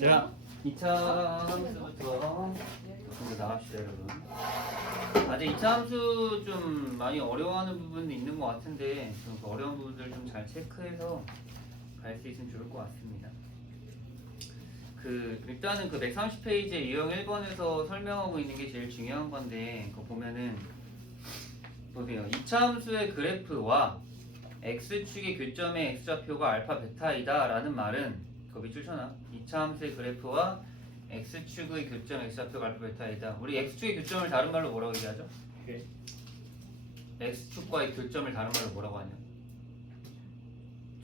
자, 2차 함수부터 먼저 나갑시다, 여러분. 아직 2차 함수 좀 많이 어려워하는 부분도 있는 것 같은데 그 어려운 부분들 좀 잘 체크해서 갈 수 있으면 좋을 것 같습니다. 일단은 그 130페이지에 유형 1번에서 설명하고 있는 게 제일 중요한 건데 그거 보면은 보세요. 2차 함수의 그래프와 x축의 교점의 x좌표가 알파 베타이다 라는 말은 그 밑줄 쳐놔. 2차 함수의 그래프와 x축의 교점 x좌표가 알파 베타이다. 우리 x축의 교점을 다른 말로 뭐라고 얘기하죠? x축과의 교점을 다른 말로 뭐라고 하냐?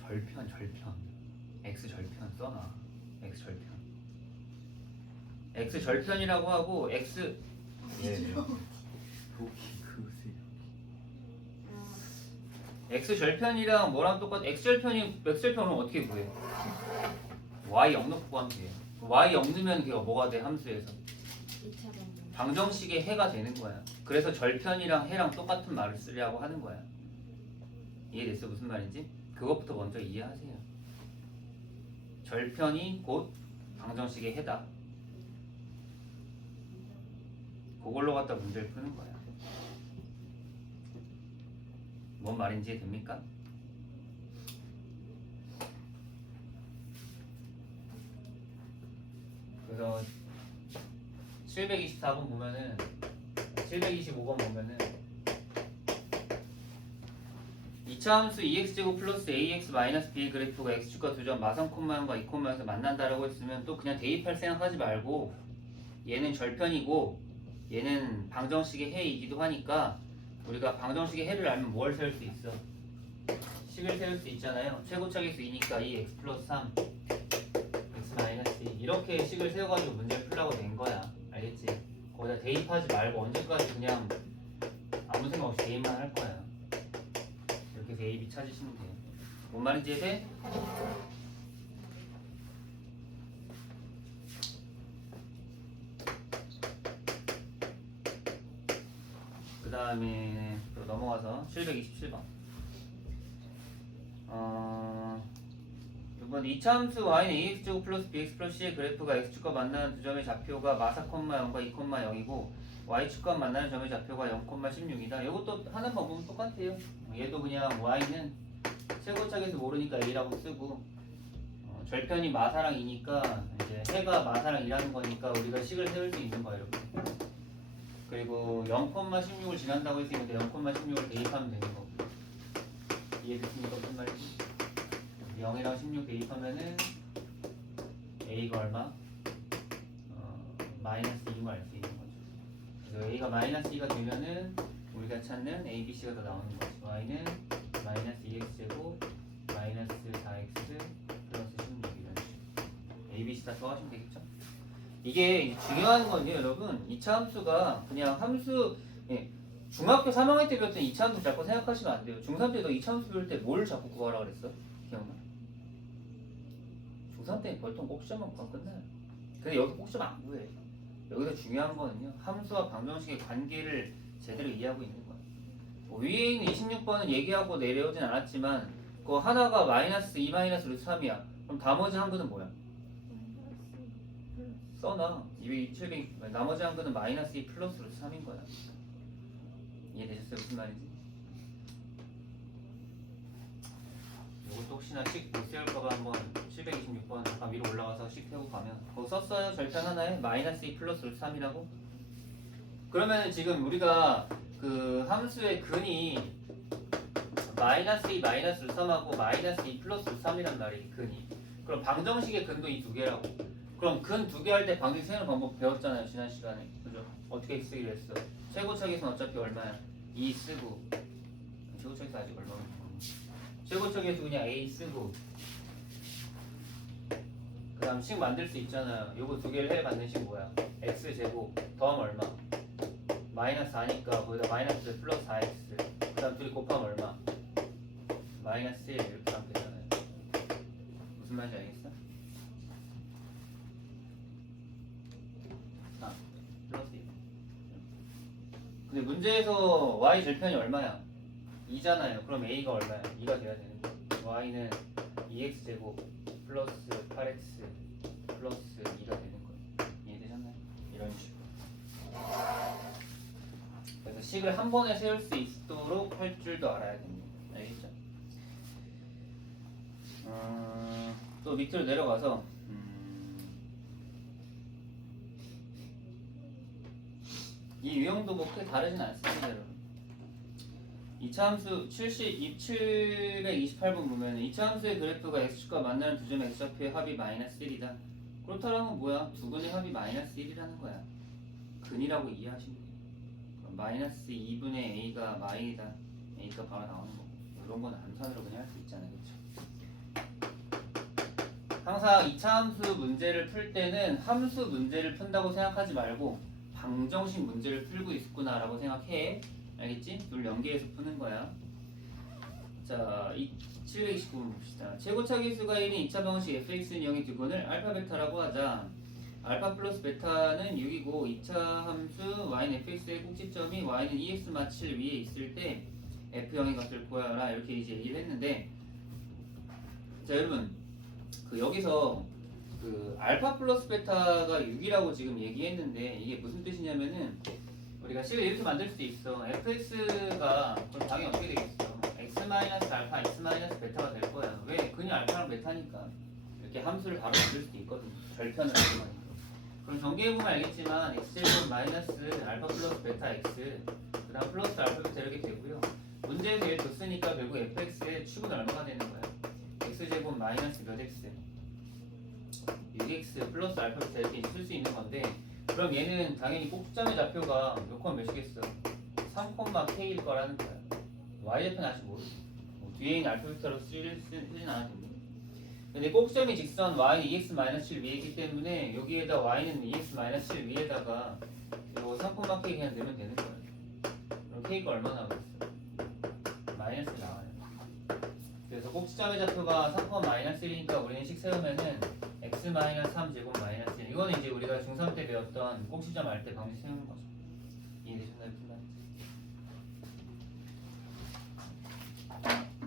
절편. x절편 써놔. x절편이라고 하고 x x절편이랑 뭐랑 똑같아? x절편은 어떻게 구해? y 0 넣고 하면 돼. y 0 넣으면 그게 뭐가 돼? 함수에서 방정식의 해가 되는 거야. 그래서 절편이랑 해랑 똑같은 말을 쓰려고 하는 거야. 이해됐어? 무슨 말인지? 그것부터 먼저 이해하세요. 절편이 곧 방정식의 해다. 그걸로 갖다 문제를 푸는 거야. 뭔 말인지 됩니까? 그래서 724번 보면은 725번 보면은 2차 함수 2x제곱 플러스 ax 마이너스 b 그래프가 x축과 두 점 마선 콤마형과 2콤마에서 만난다라고 했으면 또 그냥 대입할 생각하지 말고 얘는 절편이고 얘는 방정식의 해이기도 하니까 우리가 방정식의 해를 알면 뭘 세울 수 있어? 식을 세울 수 있잖아요. 최고차계수 2니까 2x 플러스 3 x 마이너스 2 이렇게 식을 세워가지고 문제를 풀라고 낸 거야. 알겠지? 거기다 대입하지 말고 언제까지 그냥 아무 생각 없이 대입만 할 거야. 이렇게 해서 A, B 찾으시면 돼요. 뭔 말인지 돼? 그 다음에 또 넘어가서 727번. 이번 2차 함수 y는 ax제곱 플러스 bx 플러스 c의 그래프가 x축과 만나는 두 점의 좌표가 마사 콤마 0과 2 콤마 0이고 y축과 만나는 점의 좌표가 0 콤마 16이다. 이것도 하는 방법은 똑같아요. 얘도 그냥 y는 최고차계수 모르니까 a라고 쓰고 절편이 마사랑 2니까 이제 해가 마사랑 2라는 거니까 우리가 식을 세울 수 있는 거예요. 이렇게. 그리고 0,16을 지난다고 했으니까 0,16을 대입하면 되는 거고. 이해됐습니까? 무슨 말인지? 0이랑 16 대입하면은 a가 얼마? 마이너스 2인 걸 알 수 있는 거죠. 그래서 a가 마이너스 2가 되면은 우리가 찾는 a, b, c가 더 나오는 거죠. y는 마이너스 2x제곱 마이너스 4x 플러스 16 이런 식으로 a, b, c 다 더하시면 되겠죠? 이게 중요한 건요, 여러분. 2차 함수가 그냥 함수, 중학교 3학년 때 배웠던 2차 함수 자꾸 생각하시면 안 돼요. 중3 때 너 2차 함수 배울 때 뭘 자꾸 구하라 그랬어? 기억나? 중3 때 보통 꼭 시험만 구하면 끝나요. 근데 여기 꼭 시험 안 구해. 여기서 중요한 거는요, 함수와 방정식의 관계를 제대로 이해하고 있는 거예요. 위에 있는 26번은 얘기하고 내려오진 않았지만, 그 하나가 마이너스 2 마이너스 루트 3이야. 그럼 나머지 한 거는 뭐야? 써놔. 207 나머지 한 거는 마이너스 2 플러스 루트 3인 거야. 이해되셨어요? 무슨 말인지? 이것도 혹시나 식 못 세울까봐 한번 726번 잠깐 위로 올라가서 식 세우고 가면 그거 썼어요? 절편 하나에 마이너스 2 플러스 루트 3이라고? 그러면 지금 우리가 그 함수의 근이 마이너스 2 마이너스 루트 3하고 마이너스 2 플러스 루트 3이란 말이에요. 근이. 그럼 방정식의 근도 이 두 개라고. 그럼 근 두 개 할 때 방정식 세우는 방법 배웠잖아요. 지난 시간에. 그죠? 어떻게 쓰기로 했어? 최고차계수는 어차피 얼마야? 2 쓰고. 최고차계수 아직 얼마나? 최고차계수 그냥 A 쓰고. 그 다음 식 만들 수 있잖아요. 요거 두 개를 해봤는 식 뭐야? x제곱 더하면 얼마? 마이너스 4니까 거기다 마이너스 플러스 4x. 그 다음 둘이 곱하면 얼마? 마이너스 1 이렇게 하면 되잖아요. 무슨 말인지 알겠어? 플러스 1. 근데 문제에서 y 절편이 얼마야? 2잖아요. 그럼 a가 얼마야? 2가 돼야 되는 거야. y는 2x제곱 플러스 8x 플러스 식을 한 번에 세울 수 있도록 할 줄도 알아야 됩니다. 알겠죠? 또 밑으로 내려가서 이 유형도 뭐 크게 다르진 않습니다, 여러분. 이차함수 728번 보면 이차함수의 그래프가 x축과 만나는 두 점의 x좌표의 합이 마이너스 1이다. 그렇다면 뭐야? 두 근의 합이 마이너스 1이라는 거야. 근이라고 이해하시면 돼요. 그럼 마이너스 2분의 a가 마이다. a가 바로 나오는 거고. 이런 건 암산으로 그냥 할 수 있잖아요. 그렇죠? 항상 이차함수 문제를 풀 때는 함수 문제를 푼다고 생각하지 말고 방정식 문제를 풀고 있구나라고 생각해. 알겠지? 둘 연계해서 푸는 거야. 자, 729번 봅시다. 최고차기수가 1인 2차 방식 fx는 0의 두 근을 알파 베타라고 하자. 알파 플러스 베타는 6이고 2차 함수 y는 fx의 꼭지점이 y는 ex 마칠 위에 있을 때 f0의 값을 구하라. 이렇게 이제 얘기를 했는데, 자 여러분, 여기서 알파 플러스 베타가 6이라고 지금 얘기했는데 이게 무슨 뜻이냐면은 우리가 식을 이렇게 만들 수도 있어. fx가 그럼 당연히 어떻게 되겠어? x 마이너스 알파 x 마이너스 베타가 될 거야. 왜? 그냥 알파랑 베타니까. 이렇게 함수를 바로 만들 수도 있거든. 절편을 하는 거니까. 그럼 전개해보면 알겠지만 x제곱 마이너스 알파 플러스 베타 x 그 다음 플러스 알파 베타 이렇게 되고요. 문제에서 얘 줬으니까 결국 fx의 축은 얼마가 되는 거야? x제곱 마이너스 몇 x 6x 플러스 알파 베타 이렇게 쓸 수 있는 건데, 그럼 얘는 당연히 꼭지점의 좌표가 몇 콤마 몇이겠어? 3,k일 거라는 거야. y좌표는 아직 모르지. 뒤에 있는 알파 베타로 쓰진 않아도 됩니다. 근데 꼭지점이 직선 y는 2x-7 위에 있기 때문에 여기에다 y는 2x-7 위에다가 이거 3,k 그냥 내면 되는 거야. 그럼 k가 얼마 나오겠어? 마이너스 나와요. 그래서 꼭지점의 좌표가 3,-1이니까 우리는 식 세우면은 x-3 제곱 마이너스 1. 이거는 이제 우리가 중3 때 배웠던 꼭지점 알 때 방식 세우는 거죠. 이해되셨나요?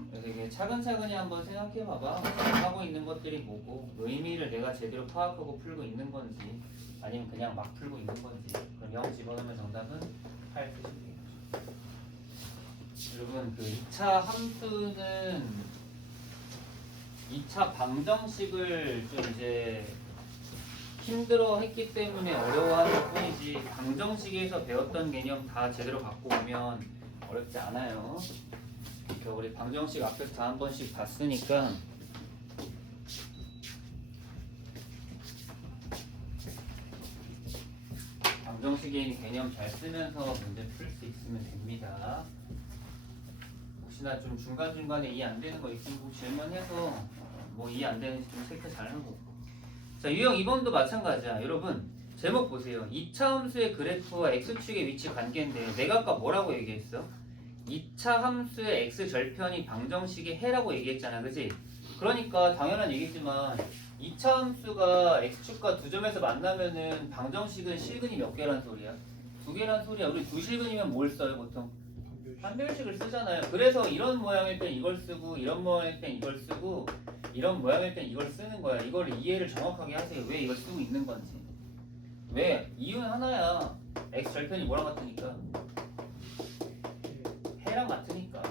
그래서 이게 차근차근히 한번 생각해 봐봐. 하고 있는 것들이 뭐고 의미를 내가 제대로 파악하고 풀고 있는 건지 아니면 그냥 막 풀고 있는 건지. 그럼 0 집어넣으면 정답은 8 쓰시면 되겠죠. 여러분, 2차 함수는 2차 방정식을 좀 이제 힘들어 했기 때문에 어려워하는 뿐이지 방정식에서 배웠던 개념 다 제대로 갖고 오면 어렵지 않아요. 그러니까 우리 방정식 앞에서 다 한 번씩 봤으니까 방정식에 있는 개념 잘 쓰면서 문제 풀 수 있으면 됩니다. 혹시나 좀 중간중간에 이해 안 되는 거 있으면 꼭 질문해서 뭐 이해 안 되는지 좀 체크 잘 하고. 자, 유형 2번도 마찬가지야. 여러분, 제목 보세요. 2차 함수의 그래프와 x축의 위치 관계인데요. 내가 아까 뭐라고 얘기했어? 2차 함수의 x절편이 방정식의 해라고 얘기했잖아. 그치? 그러니까 당연한 얘기지만 2차 함수가 x축과 두 점에서 만나면은 방정식은 실근이 몇 개란 소리야? 두 개란 소리야. 우리 두 실근이면 뭘 써요 보통? 판별식을 쓰잖아요. 그래서 이런 모양일 땐 이걸 쓰고 이런 모양일 땐 이걸 쓰고 이런 모양일 땐 이걸 쓰는 거야. 이걸 이해를 정확하게 하세요. 왜 이걸 쓰고 있는 건지. 왜? 이유는 하나야. x 절편이 뭐랑 같으니까? 해랑 같으니까.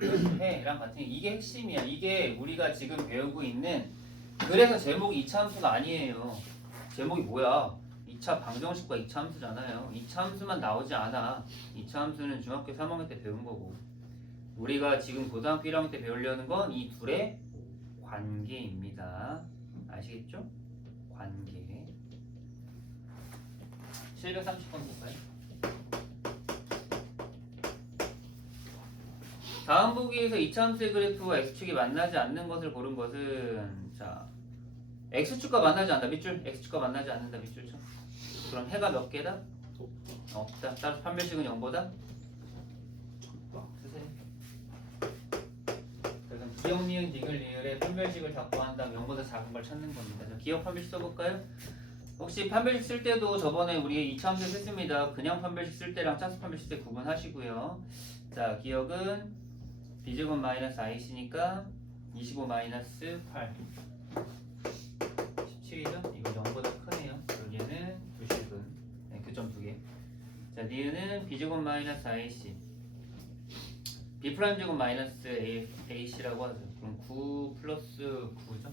해랑 같으니까. 이게 핵심이야. 이게 우리가 지금 배우고 있는, 그래서 제목이 2차 함수가 아니에요. 제목이 뭐야? 2차 방정식과 2차 함수잖아요. 2차 함수만 나오지 않아. 2차 함수는 중학교 3학년 때 배운 거고, 우리가 지금 고등학교 1학년 때 배우려는 건 이 둘의 관계입니다. 아시겠죠? 관계. 730번 볼까요? 다음 보기에서 2차 함수의 그래프와 x축이 만나지 않는 것을 고른 것은, 자, x축과 만나지 않는다. 밑줄. x축과 만나지 않는다. 밑줄 쳐. 그럼 해가 몇 개다? 없다. 따라서 판별식은 0보다? 쓰세요. 그래서 기억, 니은, 디귿, 리을의 판별식을 잡고 한 다음 0보다 작은 걸 찾는 겁니다. 자, 기억 판별식 써볼까요? 혹시 판별식 쓸 때도 저번에 우리 2차 함수 했습니다. 그냥 판별식 쓸 때랑 짝수 판별식 쓸 때 구분하시고요. 자, 기억은 b제곱 마이너스 ic니까 25 마이너스 8 17이죠? 이거 0보다 크네요. 여기에는 두 실근. 네, 교점 두 개. 자, 자, 니은은 b제곱 마이너스 ac b 프라임 제곱 마이너스 ac라고 하죠. 그럼 9 플러스 9죠?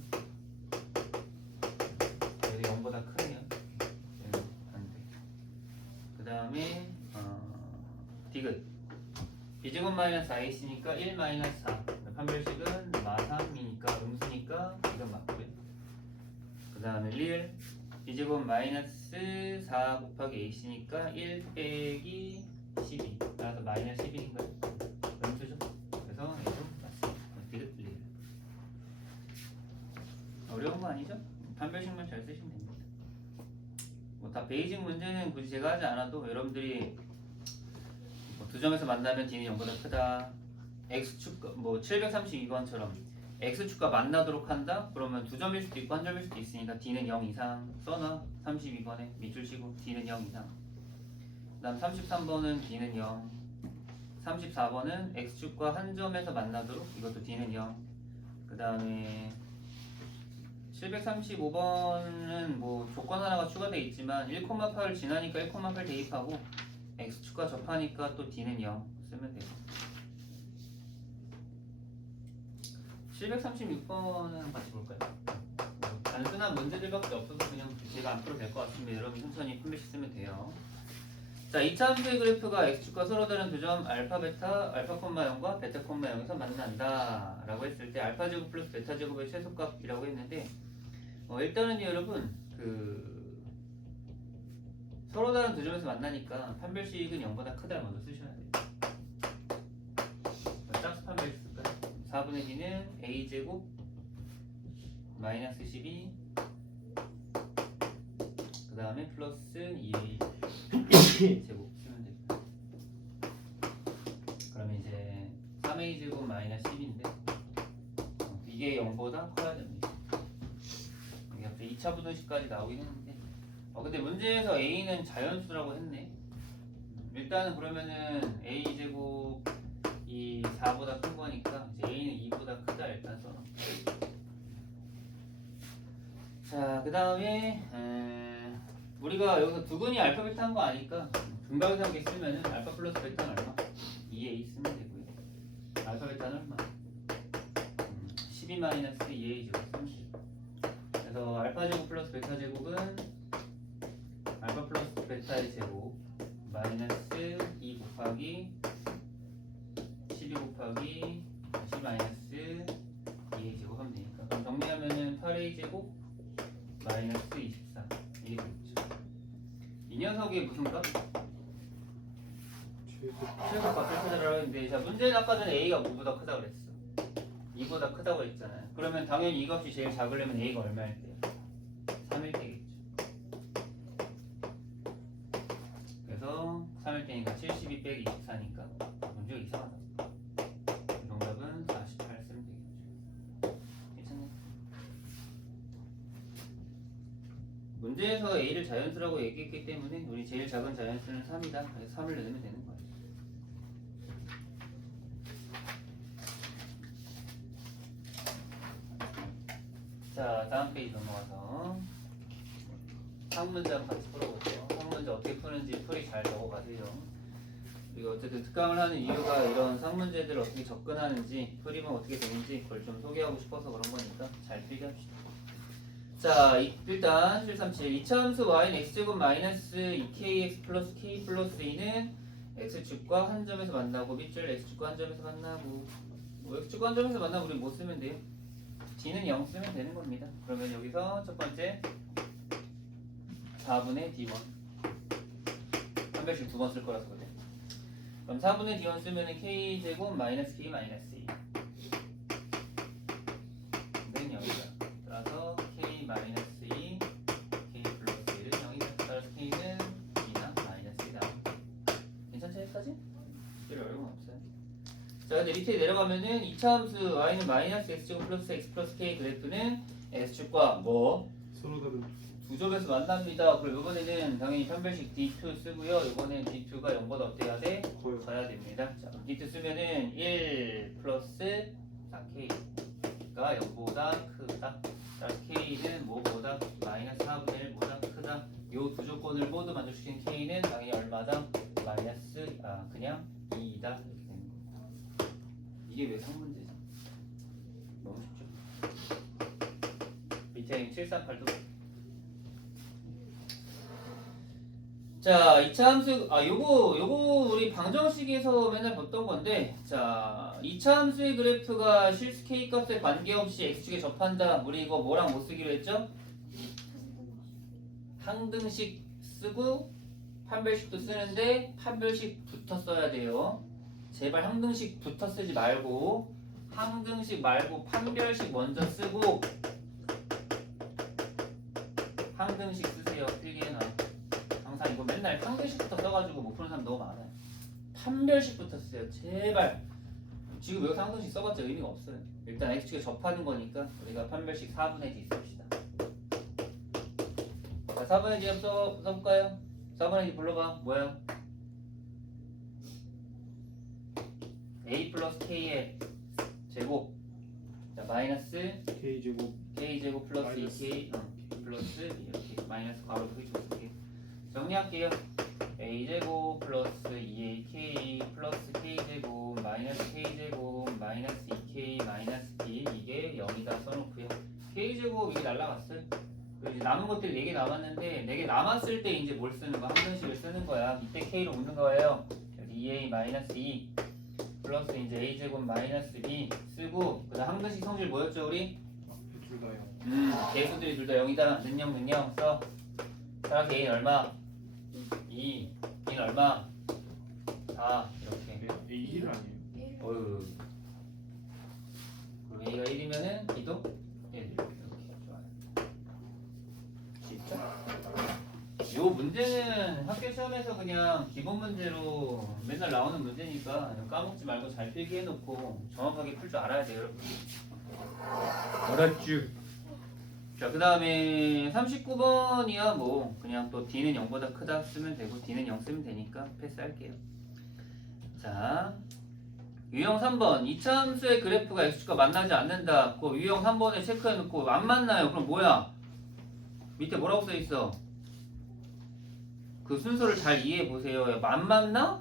얘도 0보다 크네요. 안 돼. 그 다음에 디귿 b제곱 마이너스 ac니까 1 마이너스 4 판별식은 마3이니까 음수니까 이건 맞고요. 그 다음에 리을 b제곱 마이너스 4 곱하기 ac니까 1 빼기 12 따라서 마이너스 11인가요? 음수죠? 그래서 이거 맞습니다. 디귿 리을 어려운 거 아니죠? 판별식만 잘 쓰시면 됩니다. 뭐 다 베이직 문제는 굳이 제가 하지 않아도 여러분들이 뭐 두 점에서 만나면 d는 0보다 크다. x축 뭐 732번처럼 x축과 만나도록 한다? 그러면 두 점일 수도 있고 한 점일 수도 있으니까 d는 0 이상 써놔. 32번에 밑줄 치고 d는 0 이상. 그 다음 33번은 d는 0. 34번은 x축과 한 점에서 만나도록 이것도 d는 0. 그 다음에 735번은 뭐 조건 하나가 추가되어 있지만 1,8을 지나니까 1,8 대입하고 x축과 접하니까 또 d는 0 쓰면 돼요. 736번은 같이 볼까요? 단순한 문제들밖에 없어서 그냥 제가 안 풀어도 될 것 같습니다. 여러분 천천히 판별식 쓰면 돼요. 자, 2차 함수의 그래프가 x축과 서로 다른 두 점 알파, 베타, 알파, 0과 베타, 0에서 만난다 라고 했을 때 알파 제곱 플러스 베타 제곱의 최소값이라고 했는데 일단은 여러분 서로 다른 두 점에서 만나니까 판별식은 0보다 크다 먼저 쓰셔야 돼요. 짝수 판별식 쓸까요? 4분의 d는 a제곱 마이너스 12 그 다음에 플러스 2a 제곱 쓰면 됩니다. 그러면 이제 3a 제곱 마이너스 10인데 이게 0보다 커야 됩니다. 이게 갑자기 2차 분원식까지 나오긴 했는데 근데 문제에서 a는 자연수라고 했네. 일단은 그러면은 a 제곱 이 4보다 큰 거니까 이제 a는 2보다 크다 일단 써놓고. 자, 그 다음에 우리가 여기서 두근이 알파 베타 한 거 아니까 분각이상계 쓰면은 알파 플러스 베타는 얼마? 2a 쓰면 되고요. 알파 베타는 얼마? 12 마이너스 2a 제곱 쓰면 되고. 그래서 알파 제곱 플러스 베타 제곱은 알파 플러스 베타의 제곱 마이너스 2 곱하기 12 곱하기 10 마이너스 2a 제곱 하면 되니까 그럼 정리하면은 8a 제곱 마이너스 24 이게 되겠죠. 이 녀석이 무슨 값? 최소값을 찾으라고 했는데 자 문제는 아까 전에 a가 뭐보다 크다고 그랬어. 2보다 크다고 했잖아요. 그러면 당연히 이 값이 제일 작으려면 a가 얼마일 때요? 3일 때겠죠. 그래서 3일 때니까 72 빼기 24니까 문제가 이상하다. 정답은 48 쓰면 되겠죠. 괜찮네. 문제에서 a를 자연수라고 얘기했기 때문에 우리 제일 작은 자연수는 3이다. 그래서 3을 넣으면 되는 거예요. 자, 다음 페이지 넘어가서 상문제 한번 같이 풀어볼게요. 상문제 어떻게 푸는지 풀이 잘 적어가세요. 그리고 어쨌든 특강을 하는 이유가 이런 상문제들을 어떻게 접근하는지 풀이면 어떻게 되는지 그걸 좀 소개하고 싶어서 그런 거니까 잘 필기합시다. 자, 일단 737 2차 함수 y는 x제곱 마이너스 2kx 플러스 k 플러스 2는 x축과 한 점에서 만나고 밑줄 x축과 한 점에서 만나고 x축과 한 점에서 만나고 우리 뭐 쓰면 돼요? d는 0 쓰면 되는 겁니다. 그러면 여기서 첫 번째 4분의 d1 한 별씩 두 번 쓸 거라서 그래. 그럼 4분의 d1 쓰면은 k제곱 마이너스 k 마이너스 2 는 0이다. 따라서 k 마이너스 2 k 플러스 1은 0이다. 따라서 k는 2나 마이너스 2다. 괜찮죠 여기까지? 별 어려움 없어요. 자, 근데 밑에 내려가면은 2차 함수 y는 마이너스 x제곱 플러스 x 플러스 k 그래프는 x축과 뭐? 서로 다른 두 점에서 만납니다. 그리고 이번에는 당연히 판별식 D2 쓰고요. 이번엔 D2가 0보다 어때야 돼? 가야 됩니다. 자, 그럼 D2 쓰면은 1 플러스 4K가 0보다 크다. 자, K는 뭐보다 마이너스 4분의 1보다 크다. 요 두 조건을 모두 만족시킨 K는 당연히 얼마다? 다 그냥 2이다 이렇게 되는 거. 이게 왜 상문제지? 너무 쉽죠? 밑에 738도. 자, 2차 함수, 요거 우리 방정식에서 맨날 봤던 건데, 자, 2차 함수의 그래프가 실수 k 값에 관계없이 x축에 접한다. 우리 이거 뭐랑 못 쓰기로 했죠? 항등식 쓰고 판별식도 쓰는데 판별식부터 써야 돼요. 제발 항등식부터 쓰지 말고 항등식 말고 판별식 먼저 쓰고 항등식 쓰세요. 필기해놔. 항상 이거 맨날 항등식부터 써가지고 못 푸는 사람 너무 많아요. 판별식부터 쓰세요. 제발. 지금 여기서 항등식 써봤자 의미가 없어요. 일단 x축에 접하는 거니까 우리가 판별식 4분의 d 씁시다. 자, 4분의 d 한번 써볼까요? 4분의 d 불러봐. 뭐야? a 플러스 k의 제곱. 자, 마이너스 k제곱 플러스 2k 플러스 이렇게 마이너스 괄호 끄집어줄게. 정리할게요. a제곱 플러스 2ak 플러스 k제곱 마이너스 k제곱 마이너스 2k 마이너스 b 이게 0이다 써놓고요. k제곱 이게 날라갔어요. 이제 남은 것들이 4개 남았는데 4개 남았을 때 이제 뭘 쓰는 거? 항등식을 쓰는 거야. 이때 k로 묻는 거예요. 2a 마이너스 2 플러스 이제 a제곱 마이너스 b 쓰고 그다음 항등식 성질 뭐였죠 우리? 둘 다요. 개수들이 둘 다 0이다. 능령 써. 따라서 a는 얼마? 2 b는 얼마? 4 이렇게. A 1은 아니에요. 어휴. 그럼 a가 1이면은 b도 1 이렇게 좋아요. 쉽죠? 요 문제는 학교 시험에서 그냥 기본 문제로 맨날 나오는 문제니까 까먹지 말고 잘 필기해놓고 정확하게 풀 줄 알아야 돼요, 여러분. 알았쥬? 자, 그 다음에 39번이야 뭐 그냥 또 D는 0보다 크다 쓰면 되고 D는 0 쓰면 되니까 패스할게요. 자, 유형 3번 2차 함수의 그래프가 x축과 만나지 않는다. 그 유형 3번에 체크해놓고 안 만나요. 그럼 뭐야? 밑에 뭐라고 써있어? 그 순서를 잘 이해해보세요. 안 만나?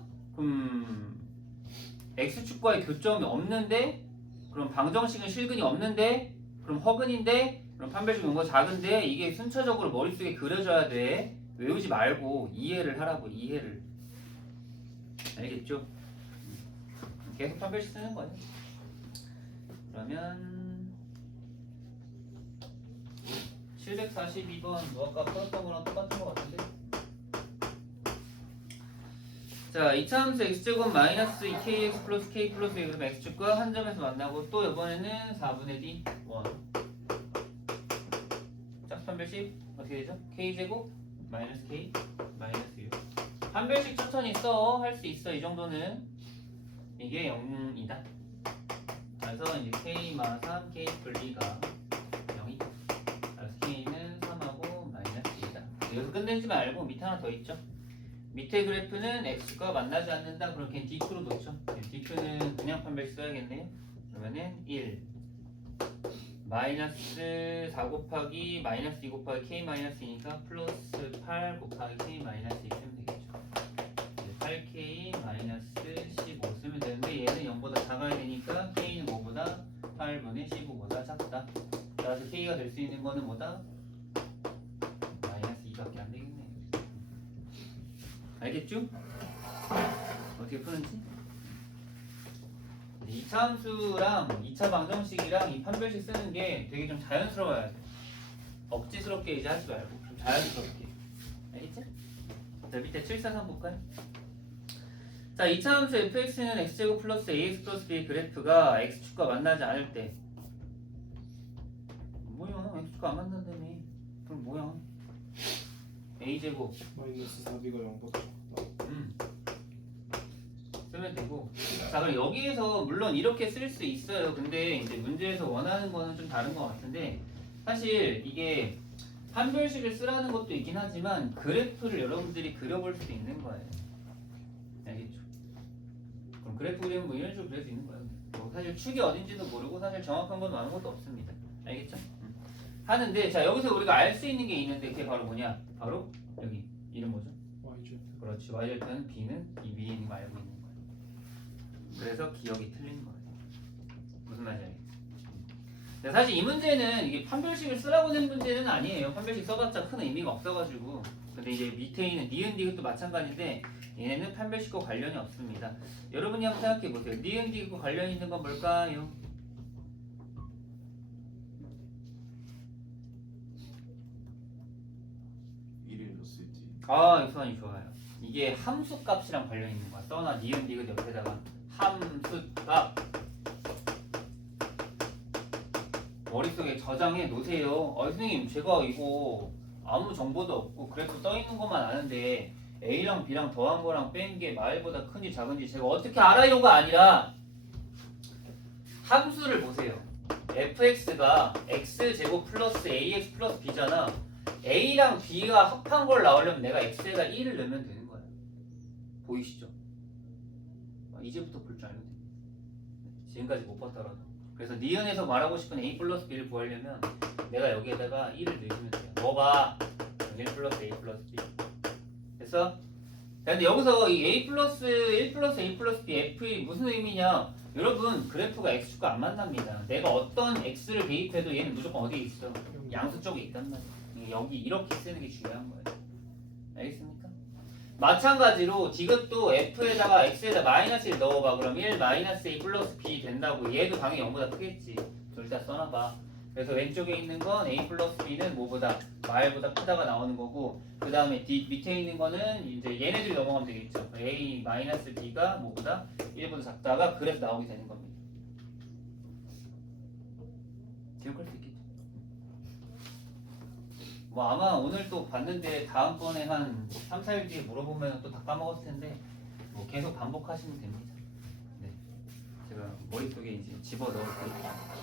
x축과의 교점이 없는데? 그럼 방정식은 실근이 없는데? 그럼 허근인데? 그럼 판별식 뭔가 작은데? 이게 순차적으로 머릿속에 그려져야 돼. 외우지 말고 이해를 하라고. 이해를. 알겠죠? 계속 판별식 쓰는 거예요. 그러면 742번 뭐 아까 풀었던 거랑 똑같은 거 같은데? 자, 2차 함수 x제곱 마이너스 2kx 플러스 k 플러스 1 그럼 x축과 한 점에서 만나고 또 이번에는 4분의 d 1 짝판별식 어떻게 되죠? k제곱 마이너스 k 마이너스 6 판별식 천천히 써. 할 수 있어. 이 정도는 이게 0이다. 그래서 이제 k 마 3 k 분리가 0이다. 그래서 k는 3하고 마이너스 2다. 여기서 끝내지 말고 밑에 하나 더 있죠. 밑에 그래프는 x가 만나지 않는다. 그럼 그냥 dq로 놓죠. dq는 그냥 판별식 써야겠네요. 그러면은 1 마이너스 4 곱하기 마이너스 2 곱하기 k 마이너스 2니까 플러스 8 곱하기 k 마이너스 2 쓰면 되겠죠. 8k 마이너스 15 쓰면 되는데 얘는 0보다 작아야 되니까 k는 5보다 8분의 15보다 작다. 따라서 k가 될 수 있는 거는 뭐다? 마이너스 2밖에 안 되겠네요. 알겠죠? 어떻게 푸는지? 2차 함수랑 2차 방정식이랑 이 판별식 쓰는 게 되게 좀 자연스러워야 돼. 억지스럽게 이제 하지 말고 좀 자연스럽게. 알겠지? 자, 밑에 743 볼까요? 자, 2차 함수 fx는 x제곱 플러스 ax 플러스 b의 그래프가 x축과 만나지 않을 때 뭐야? x축과 안 만난다며. 그럼 뭐야? a제곱 마이너스 4b가 0보다 작다. 쓰면 되고. 자, 그럼 여기에서 물론 이렇게 쓸 수 있어요. 근데 이제 문제에서 원하는 거는 좀 다른 것 같은데 사실 이게 판별식을 쓰라는 것도 있긴 하지만 그래프를 여러분들이 그려볼 수도 있는 거예요. 알겠죠? 그럼 그래프 그리면 뭐 이런 식으로 그릴 수 있는 거예요. 뭐 사실 축이 어딘지도 모르고 사실 정확한 건 아무것도 없습니다. 알겠죠? 하는데 자, 여기서 우리가 알 수 있는 게 있는데 그게 바로 뭐냐? 바로 여기 이름 뭐죠? yz. 그렇지. y절편은 b는 이 위에 있는 거 알고 있는 거야. 그래서 기억이 틀린 거야. 무슨 말인지 알겠지? 근데 사실 이 문제는 이게 판별식을 쓰라고 낸 문제는 아니에요. 판별식 써봤자 큰 의미가 없어가지고. 근데 이제 밑에 있는 니은 디귿도 마찬가지인데 얘네는 판별식과 관련이 없습니다. 여러분이 한번 생각해 보세요. 니은 디귿과 관련 있는 건 뭘까요? 1일 로스지. 아, 이 수완이 좋아요. 이게 함수 값이랑 관련 있는 거야. 써나 니은 디귿 옆에다가 함수 값. 머릿속에 저장해 놓으세요. 선생님 제가 이거 아무 정보도 없고 그래서 떠 있는 것만 아는데 A랑 B랑 더한 거랑 뺀 게 말보다 큰지 작은지 제가 어떻게 알아요가 아니라 함수를 보세요. fx가 x제곱 플러스 ax 플러스 b잖아. a랑 b가 합한 걸 나오려면 내가 x에다 1을 넣으면 되는 거야. 보이시죠? 이제부터 볼 줄 알면 돼. 지금까지 못 봤더라도. 그래서 니은에서 말하고 싶은 a 플러스 b를 구하려면 내가 여기에다가 1을 넣으면 돼요. 뭐 봐? 1 플러스 a 플러스 b. 됐어? 자, 근데 여기서 이 a 플러스 1 플러스 a 플러스 b f이 무슨 의미냐? 여러분 그래프가 x축과 안 만납니다. 내가 어떤 x를 대입해도 얘는 무조건 어디에 있어? 양수 쪽에 있단 말이야. 여기 이렇게 쓰는 게 중요한 거예요. 알겠습니까? 마찬가지로 디귿도 f에다가 x에다 마이너스를 넣어봐. 그럼 1 마이너스 a 플러스 b 된다고. 얘도 당연히 0보다 크겠지. 둘 다 써놔봐. 그래서 왼쪽에 있는 건 a 플러스 b는 뭐보다? 말보다 크다가 나오는 거고, 그 다음에 밑에 있는 거는 이제 얘네들이 넘어가면 되겠죠. a 마이너스 b가 뭐보다? 1보다 작다가 그래서 나오게 되는 겁니다. 기억할 수 있겠죠? 뭐 아마 오늘 또 봤는데 다음번에 한 3, 4일 뒤에 물어보면 또 다 까먹었을 텐데 뭐 계속 반복하시면 됩니다. 네, 제가 머릿속에 이제 집어넣을게요.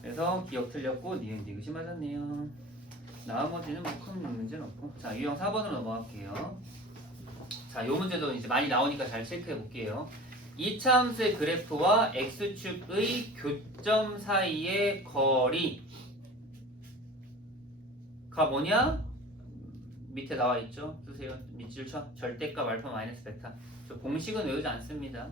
그래서 기억 틀렸고 니은 디귿이 맞았네요. 나머지는 뭐 큰 문제는 없고. 자, 유형 4번으로 넘어갈게요. 자, 요 문제도 이제 많이 나오니까 잘 체크해 볼게요. 이차함수의 그래프와 x축의 교점 사이의 거리가 뭐냐? 밑에 나와 있죠? 쓰세요. 밑줄 쳐. 절대값 알파 마이너스 베타. 저 공식은 외우지 않습니다.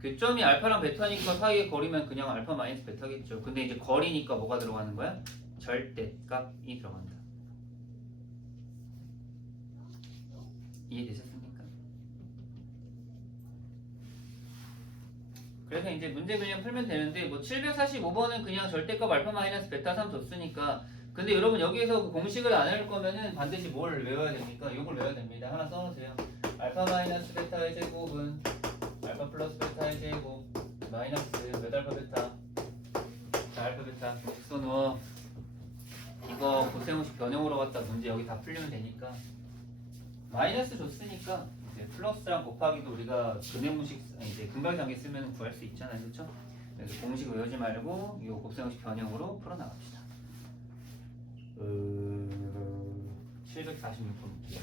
교점이 알파랑 베타니까 사이의 거리면 그냥 알파 마이너스 베타겠죠. 근데 이제 거리니까 뭐가 들어가는 거야? 절대값이 들어간다. 이해되셨습니까? 그래서 이제 문제 그냥 풀면 되는데 뭐 745번은 그냥 절대값 알파 마이너스 베타 3 줬으니까. 근데 여러분 여기에서 그 공식을 안 외울 거면은 반드시 뭘 외워야 됩니까? 이걸 외워야 됩니다. 하나 써놓으세요. 알파 마이너스 베타의 제곱은 알파 플러스 베타의 제곱 마이너스 몇 알파 베타? 자, 알파 베타 써놓어. 이거 고세형식 변형으로 갖다 문제 여기 다 풀리면 되니까. 마이너스 줬으니까 이제 플러스랑 곱하기도 우리가 근해공식 이제 근각상에 쓰면 구할 수 있잖아요, 그렇죠? 그래서 공식 외우지 말고 이 곱셈공식 변형으로 풀어 나갑시다. 746번 볼게요.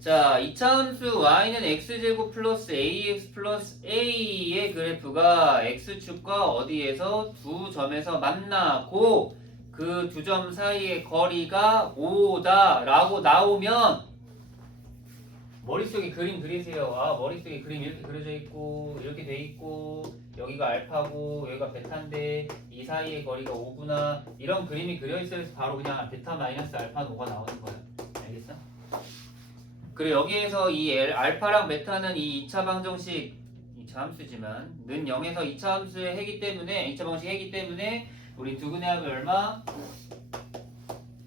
자, 이차함수 y는 x제곱 플러스 ax 플러스 a의 그래프가 x축과 어디에서 두 점에서 만나고 그 두 점 사이의 거리가 5다 라고 나오면 머릿속에 그림 그리세요. 아, 머릿속에 그림 이렇게 그려져 있고 이렇게 돼 있고 여기가 알파고 여기가 베타인데 이 사이의 거리가 5구나. 이런 그림이 그려 있어서 바로 그냥 베타 마이너스 알파 5가 나오는 거야. 알겠어? 그리고 여기에서 이 알파랑 베타는 이 2차 방정식 2차 함수지만 는 0에서 2차 함수의 해기 때문에 2차 방정식 해기 때문에 우리 두근의 합이 얼마?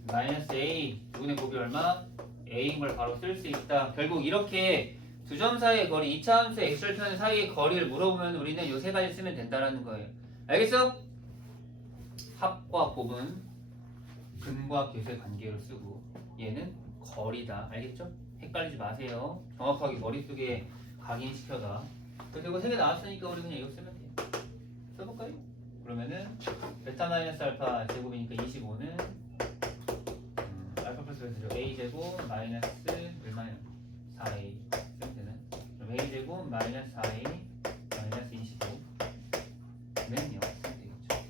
마이너스 a. 두근의 곱이 얼마? a인 걸 바로 쓸 수 있다. 결국 이렇게 두 점 사이의 거리 2차 함수의 x절편 사이의 거리를 물어보면 우리는 요 세 가지 쓰면 된다라는 거예요. 알겠어? 합과 곱은 근과 궤의 관계로 쓰고 얘는 거리다. 알겠죠? 헷갈리지 마세요. 정확하게 머릿속에 각인시켜가. 그래서 이거 3개 나왔으니까 우리 그냥 이거 쓰면 돼요. 써볼까요? 그러면은 베타 마이너스 알파 제곱이니까 25는 알파 플러스 베타죠. a제곱 마이너스 얼마요? 4a 쓰면 되는. 그럼 a제곱 마이너스 4a 마이너스 25는 0 쓰면 되겠죠.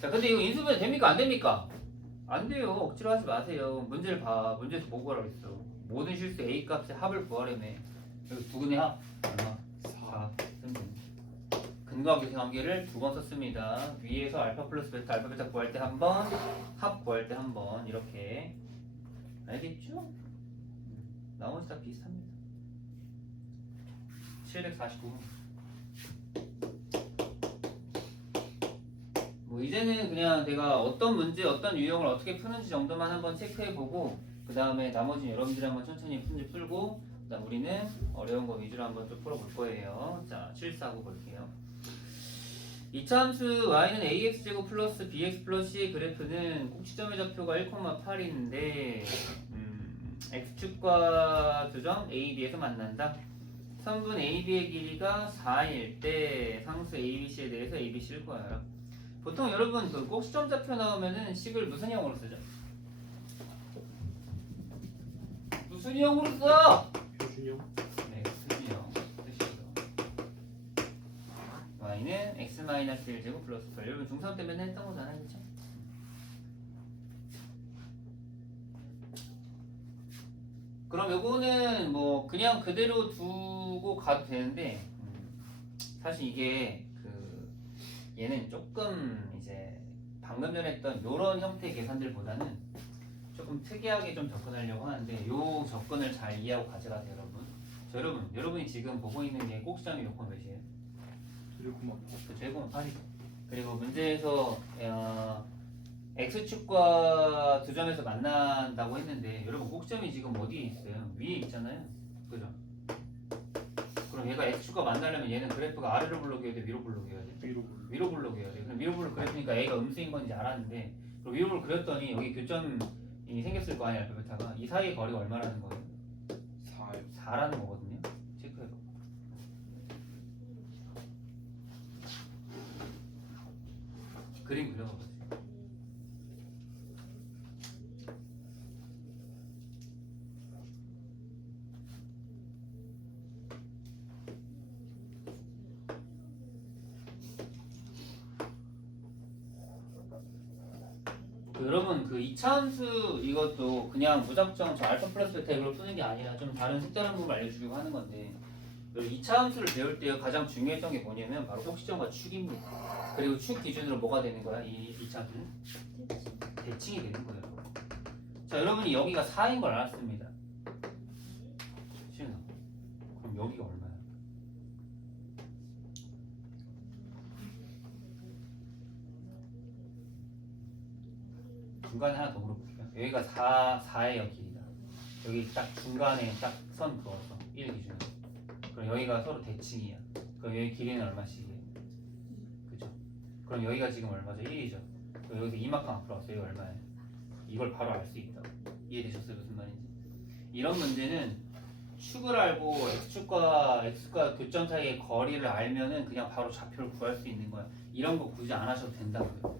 자, 근데 이거 인수분해 됩니까? 안 됩니까? 안 돼요. 억지로 하지 마세요. 문제를 봐. 문제에서 뭐 구하라고 했어. 모든 실수 A 값의 합을 구하려며. 여기 두근의 합 얼마? 4. 쓰면 됩니다. 근거와 계수 관계를 두 번 썼습니다. 위에서 알파 플러스 베타, 알파 베타 구할 때 한 번, 합 구할 때 한 번 이렇게. 알겠죠? 나머지 다 비슷합니다. 749번. 뭐 이제는 그냥 내가 어떤 문제, 어떤 유형을 어떻게 푸는지 정도만 한번 체크해보고 그 다음에 나머지 여러분들이 한번 천천히 문제 풀고 그다음 우리는 어려운 거 위주로 한번 좀 풀어볼 거예요. 자, 749 볼게요. 이차함수 y는 ax제곱 플러스 bx 플러스 c의 그래프는 꼭지점의 좌표가 1,8인데 x축과 두 점 a, b에서 만난다. 선분 a, b의 길이가 4일 때 상수 a, b, c에 대해서 a, b, c를 구하라. 보통 여러분 그 꼭지점 좌표 나오면은 식을 무슨 형으로 쓰죠? 무슨 형으로 써? 표준형. 네, 표준형 쓰시죠. y는 x-1제곱 플러스 8. 여러분 중3 때 맨날 했던 거잖아요, 그렇죠? 그럼 요거는 뭐 그냥 그대로 두고 가도 되는데 사실 이게 그 얘는 조금 이제 방금 전에 했던 요런 형태의 계산들보다는 조금 특이하게 좀 접근하려고 하는데 요 접근을 잘 이해하고 가져가세요, 여러분. 자, 여러분이 지금 보고 있는 게 꼭지점이 몇 번 몇이에요? 1,8. 8이죠. 그리고 문제에서 x축과 두 점에서 만난다고 했는데 여러분 꼭지점이 지금 어디에 있어요? 위에 있잖아요. 그죠? 그럼 얘가 x축과 만나려면 얘는 그래프가 아래로 블록해야 돼, 위로 블록해야 돼? 위로 블록해야 돼. 그럼 위로 블록 그랬으니까 a가 음수인 건지 알았는데 그럼 위로 블록 그렸더니 여기 교점이 생겼을 거 아니야, 알파 베타가. 이 사이의 거리가 얼마라는 거예요? 4요. 4라는 거거든요. 체크해봐. 그림 그려봐봐. 여러분 그 이차함수 이것도 그냥 무작정 저 알파 플러스 베타 이걸 푸는 게 아니라 좀 다른 색다른 부분을 알려주려고 하는 건데 이차함수를 배울 때 가장 중요했던 게 뭐냐면 바로 꼭지점과 축입니다. 그리고 축 기준으로 뭐가 되는 거야? 이 이차함수는? 대칭이 되는 거예요. 자, 여러분이 여기가 4인 걸 알았습니다. 시은아, 그럼 여기가 얼마야? 중간에 하나 더 물어볼게요. 여기가 4의 길이다. 여기 딱 중간에 딱 선 그어서 1 기준으로. 그럼 여기가 서로 대칭이야. 그럼 여기 길이는 얼마씩이에요? 그죠? 그럼 여기가 지금 얼마죠? 1이죠. 그럼 여기서 이만큼 앞으로 왔어요. 여기 얼마예요? 이걸 바로 알 수 있다고. 이해되셨어요? 무슨 말인지? 이런 문제는 축을 알고 x축과 교점 사이의 거리를 알면은 그냥 바로 좌표를 구할 수 있는 거야. 이런 거 굳이 안 하셔도 된다고요.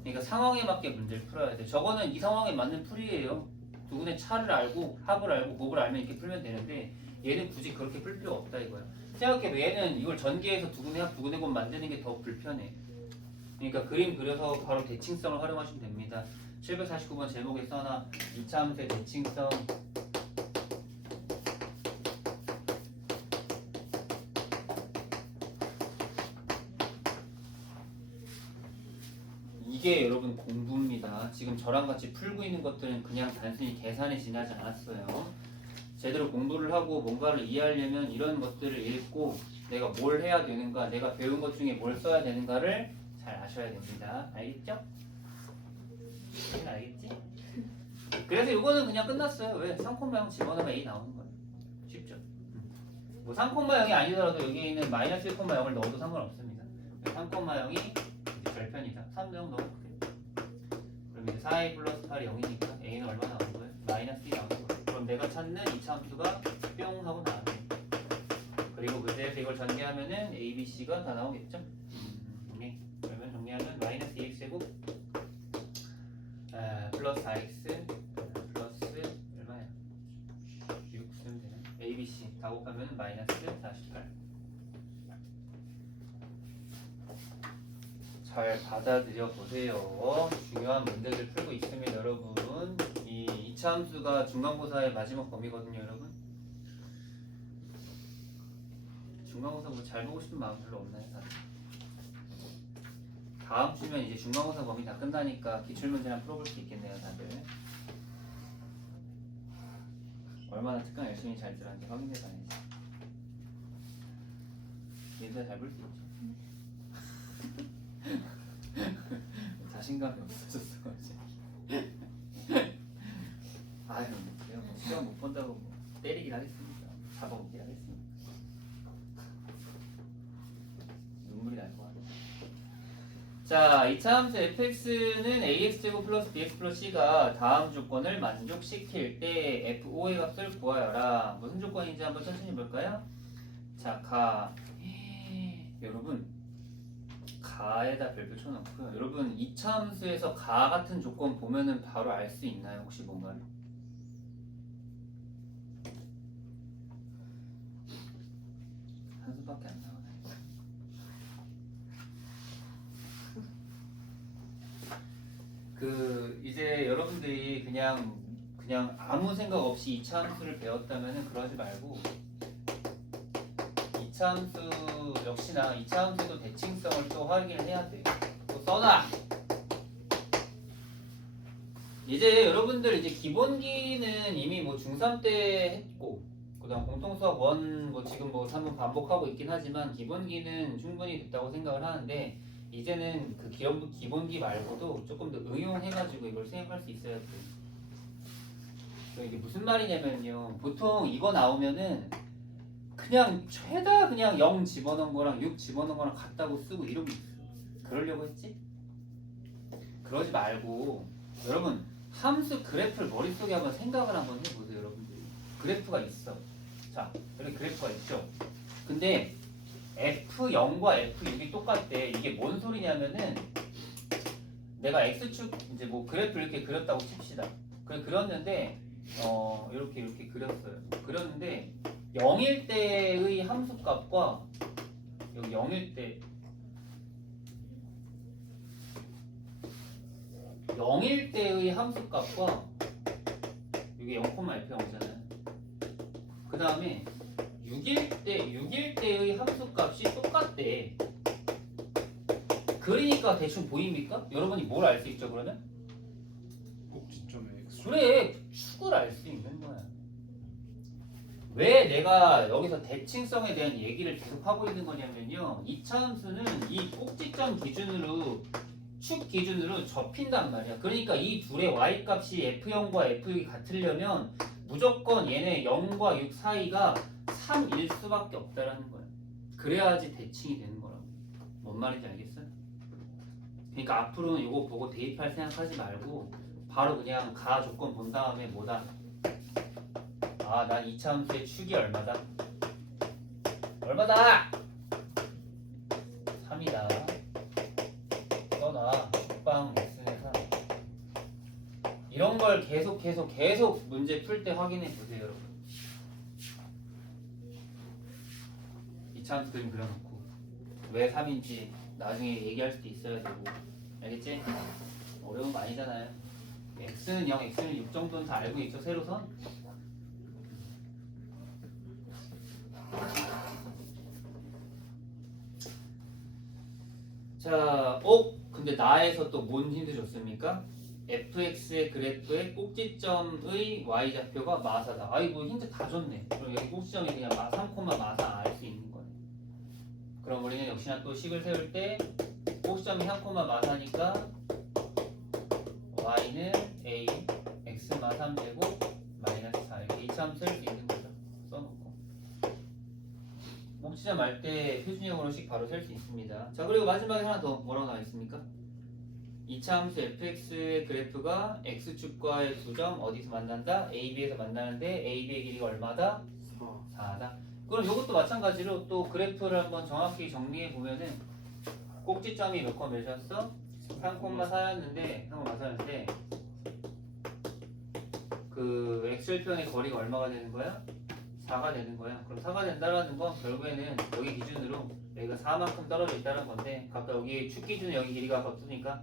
그러니까 상황에 맞게 문제를 풀어야 돼. 저거는 이 상황에 맞는 풀이에요. 두 분의 차를 알고 합을 알고 곱을 알면 이렇게 풀면 되는데 얘는 굳이 그렇게 풀 필요 없다 이거야. 생각해봐. 얘는 이걸 전개해서 두 분의 합, 두 분의 곱 만드는 게 더 불편해. 그러니까 그림 그려서 바로 대칭성을 활용하시면 됩니다. 749번 제목에 써놔. 이차함수의 대칭성. 이게 여러분 공부입니다. 지금 저랑 같이 풀고 있는 것들은 그냥 단순히 계산에 지나지 않았어요. 제대로 공부를 하고 뭔가를 이해하려면 이런 것들을 읽고 내가 뭘 해야 되는가, 내가 배운 것 중에 뭘 써야 되는가를 잘 아셔야 됩니다. 알겠죠? 알겠지? 그래서 이거는 그냥 끝났어요. 왜? 3콤마형 집어넣으면 A 나오는 거예요. 쉽죠? 뭐 3콤마형이 아니더라도 여기 있는 마이너스 1콤마형을 넣어도 상관없습니다. 3콤마형이 별편이다. 3명 넣으면 돼. 그럼 이제 4a 플러스 8이 0이니까 a는 얼마 나오는 거예요? 마이너스 2 나오는 거예요. 그럼 내가 찾는 이차함수가 뿅 하고 나와요. 그리고 그때에서 이걸 전개하면은 a, b, c가 다 나오겠죠? 정리. 그러면 정리하면 마이너스 2x제곱 플러스 4x 플러스 얼마야? 6 쓰면 되네. a, b, c 다 곱하면 마이너스 48. 잘 받아들여 보세요. 중요한 문제들 풀고 있으면 여러분 이 이차함수가 중간고사의 마지막 범위거든요, 여러분. 중간고사 뭐 잘 보고 싶은 마음 별로 없나요, 다들? 다음 주면 이제 중간고사 범위 다 끝나니까 기출문제나 풀어볼 수 있겠네요, 다들. 얼마나 특강 열심히 잘 들었는지 확인해 봐야지. 얘들 잘 볼 수 있죠. 자신감이 없어졌어 갑자기. 아유, 내가 뭐 시험 못 본다고 뭐 때리긴 하겠습니까? 잡아먹긴 하겠습니까? 눈물이 날 것 같아. 자, 이차함수 fx는 ax제곱 플러스 bx 플러스 c가 다음 조건을 만족시킬 때 f5의 값을 구하여라. 무슨 조건인지 한번 천천히 볼까요? 자, 여러분 가에다 별표 쳐놓고요. 여러분 이차함수에서 가 같은 조건 보면은 바로 알 수 있나요? 혹시 뭔가요? 한수밖에 안 나오네. 이제 여러분들이 그냥 아무 생각 없이 이차함수를 배웠다면은 그러지 말고 이차함수 역시나 이차함수도 대칭성을 또 확인을 해야 돼. 또 써놔. 이제 여러분들 이제 기본기는 이미 뭐 중3 때 했고 그다음 공통수학 1 뭐 지금 뭐 3번 반복하고 있긴 하지만 기본기는 충분히 됐다고 생각을 하는데 이제는 그 기본기 말고도 조금 더 응용해가지고 이걸 수행할 수 있어야 돼. 이게 무슨 말이냐면요. 보통 이거 나오면은 그냥 죄다 그냥 0 집어넣은 거랑 6 집어넣은 거랑 같다고 쓰고 이러고 있어. 그러려고 했지? 그러지 말고 여러분 함수 그래프를 머릿속에 한번 생각을 한번 해보세요. 여러분들 그래프가 있어. 자, 여기 그래프가 있죠. 근데 F0과 F6이 똑같대. 이게 뭔 소리냐면은 내가 X축 이제 뭐 그래프를 이렇게 그렸다고 칩시다. 그렸는데 이렇게 그렸어요. 그렸는데 0일 때의 함수값과 여기 0일 때 0일 때의 함수값과 이게 0,F0이잖아요. 그 다음에 6일 때의 함수값이 똑같대. 그러니까 대충 보입니까? 여러분이 뭘 알 수 있죠 그러면? 꼭지점에 X. 그래, 축을 알 수 있는 거야. 왜 내가 여기서 대칭성에 대한 얘기를 계속 하고 있는 거냐면요. 이차함수는 이 꼭지점 기준으로 축 기준으로 접힌단 말이야. 그러니까 이 둘의 y값이 f0과 f6이 같으려면 무조건 얘네 0과 6 사이가 3일 수밖에 없다라는 거야. 그래야지 대칭이 되는 거라고. 뭔 말인지 알겠어요? 그러니까 앞으로는 이거 보고 대입할 생각하지 말고 바로 그냥 가 조건 본 다음에 뭐다? 아, 난 이차함수의 축이 얼마다? 얼마다? 3이다. 써놔. 빵 x는 3. 이런 걸 계속 문제 풀 때 확인해 보세요, 여러분. 이차함수 그림 그려놓고 왜 3인지 나중에 얘기할 수도 있어야 되고. 알겠지? 어려운 거 아니잖아요. x는 0, x는 6 정도는 다 알고 있죠, 세로선? 자, 근데 나에서 또 뭔 힌트 줬습니까? fx의 그래프의 꼭지점의 y좌표가 마사다. 아이고 힌트 다 줬네. 그럼 여기 꼭지점이 그냥 3, 마사 알 수 있는 거네. 그럼 우리는 역시나 또 식을 세울 때 꼭지점이 3, 마사니까 y는 a, x 마 3제곱 마이너스 4 이렇게 이차함 쓸 수 있는 거죠. 써놓고 꼭지점 알 때 표준형으로식 바로 셀 수 있습니다. 자, 그리고 마지막에 하나 더 뭐라고 나와 있습니까? 이차함수 fx의 그래프가 x축과의 두 점 어디서 만난다? AB에서 만나는데 AB의 길이가 얼마다? 4다. 그럼 이것도 마찬가지로 또 그래프를 한번 정확히 정리해 보면은 꼭지점이 몇 몇이었어? 3,4였는데 3,4였는데 그 x절편의 거리가 얼마가 되는 거야? 4가 되는 거야. 그럼 4가 된다라는 건 결국에는 여기 기준으로 여기가 4만큼 떨어져 있다는 건데 각각 여기 축 기준에 여기 길이가 같으니까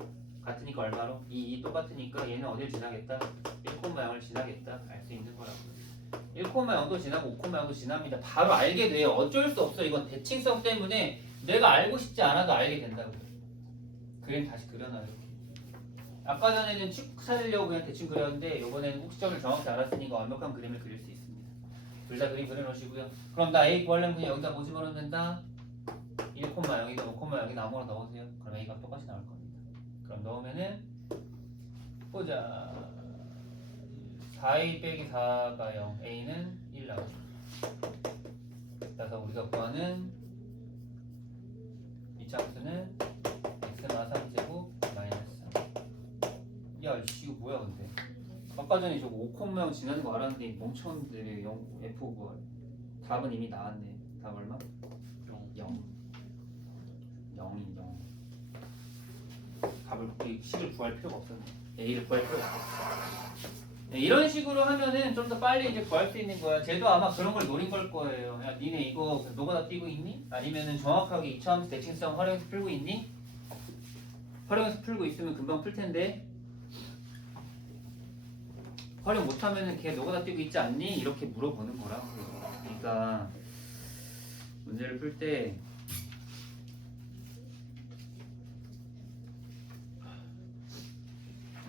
얼마로? 2 똑같으니까 얘는 어딜 지나겠다? 1,0을 지나겠다 알 수 있는 거라고요. 1,0도 지나고 5,0도 지납니다. 바로 알게 돼요. 어쩔 수 없어. 이건 대칭성 때문에 내가 알고 싶지 않아도 알게 된다고요. 그림 다시 그려놔요. 이렇게. 아까 전에는 축 찾으려고 그냥 대충 그렸는데 이번에는 꼭지점을 정확히 알았으니까 완벽한 그림을 그릴 수 있습니다. 둘 다 그림 그려놓으시고요. 그럼 나 A 구하려면 그냥 여기다 뭐 집어넣으면 된다? 1,0이든 5,0이든 아무거나 넣으세요. 그럼 A가 똑같이 나올 겁니다. 그럼 넣으면은 보자. 4A 빼기 4가 0, A는 1 나오죠. 그래서 우리가 구하는 이 함수는 x마 3제곱 마이너스 3. 야, 이거 뭐야 근데? 아까 전에 저거 5,0 지나는 거 알았는데 멍청한데 왜 0, F 구할? 답은 이미 나왔네. 답 얼마? 0. 0이 0. 답을 굳이 식을 구할 필요가 없었네. A를 구할 필요가 없었어. 네, 이런 식으로 하면은 좀 더 빨리 이제 구할 수 있는 거야. 쟤도 아마 그런 걸 노린 걸 거예요. 야, 니네 이거 노가다 띄고 있니? 아니면은 정확하게 2차함수 대칭성 활용해서 풀고 있니? 활용해서 풀고 있으면 금방 풀 텐데. 활용 못하면은 걔 노가다 띄고 있지 않니? 이렇게 물어보는 거라. 그러니까 문제를 풀 때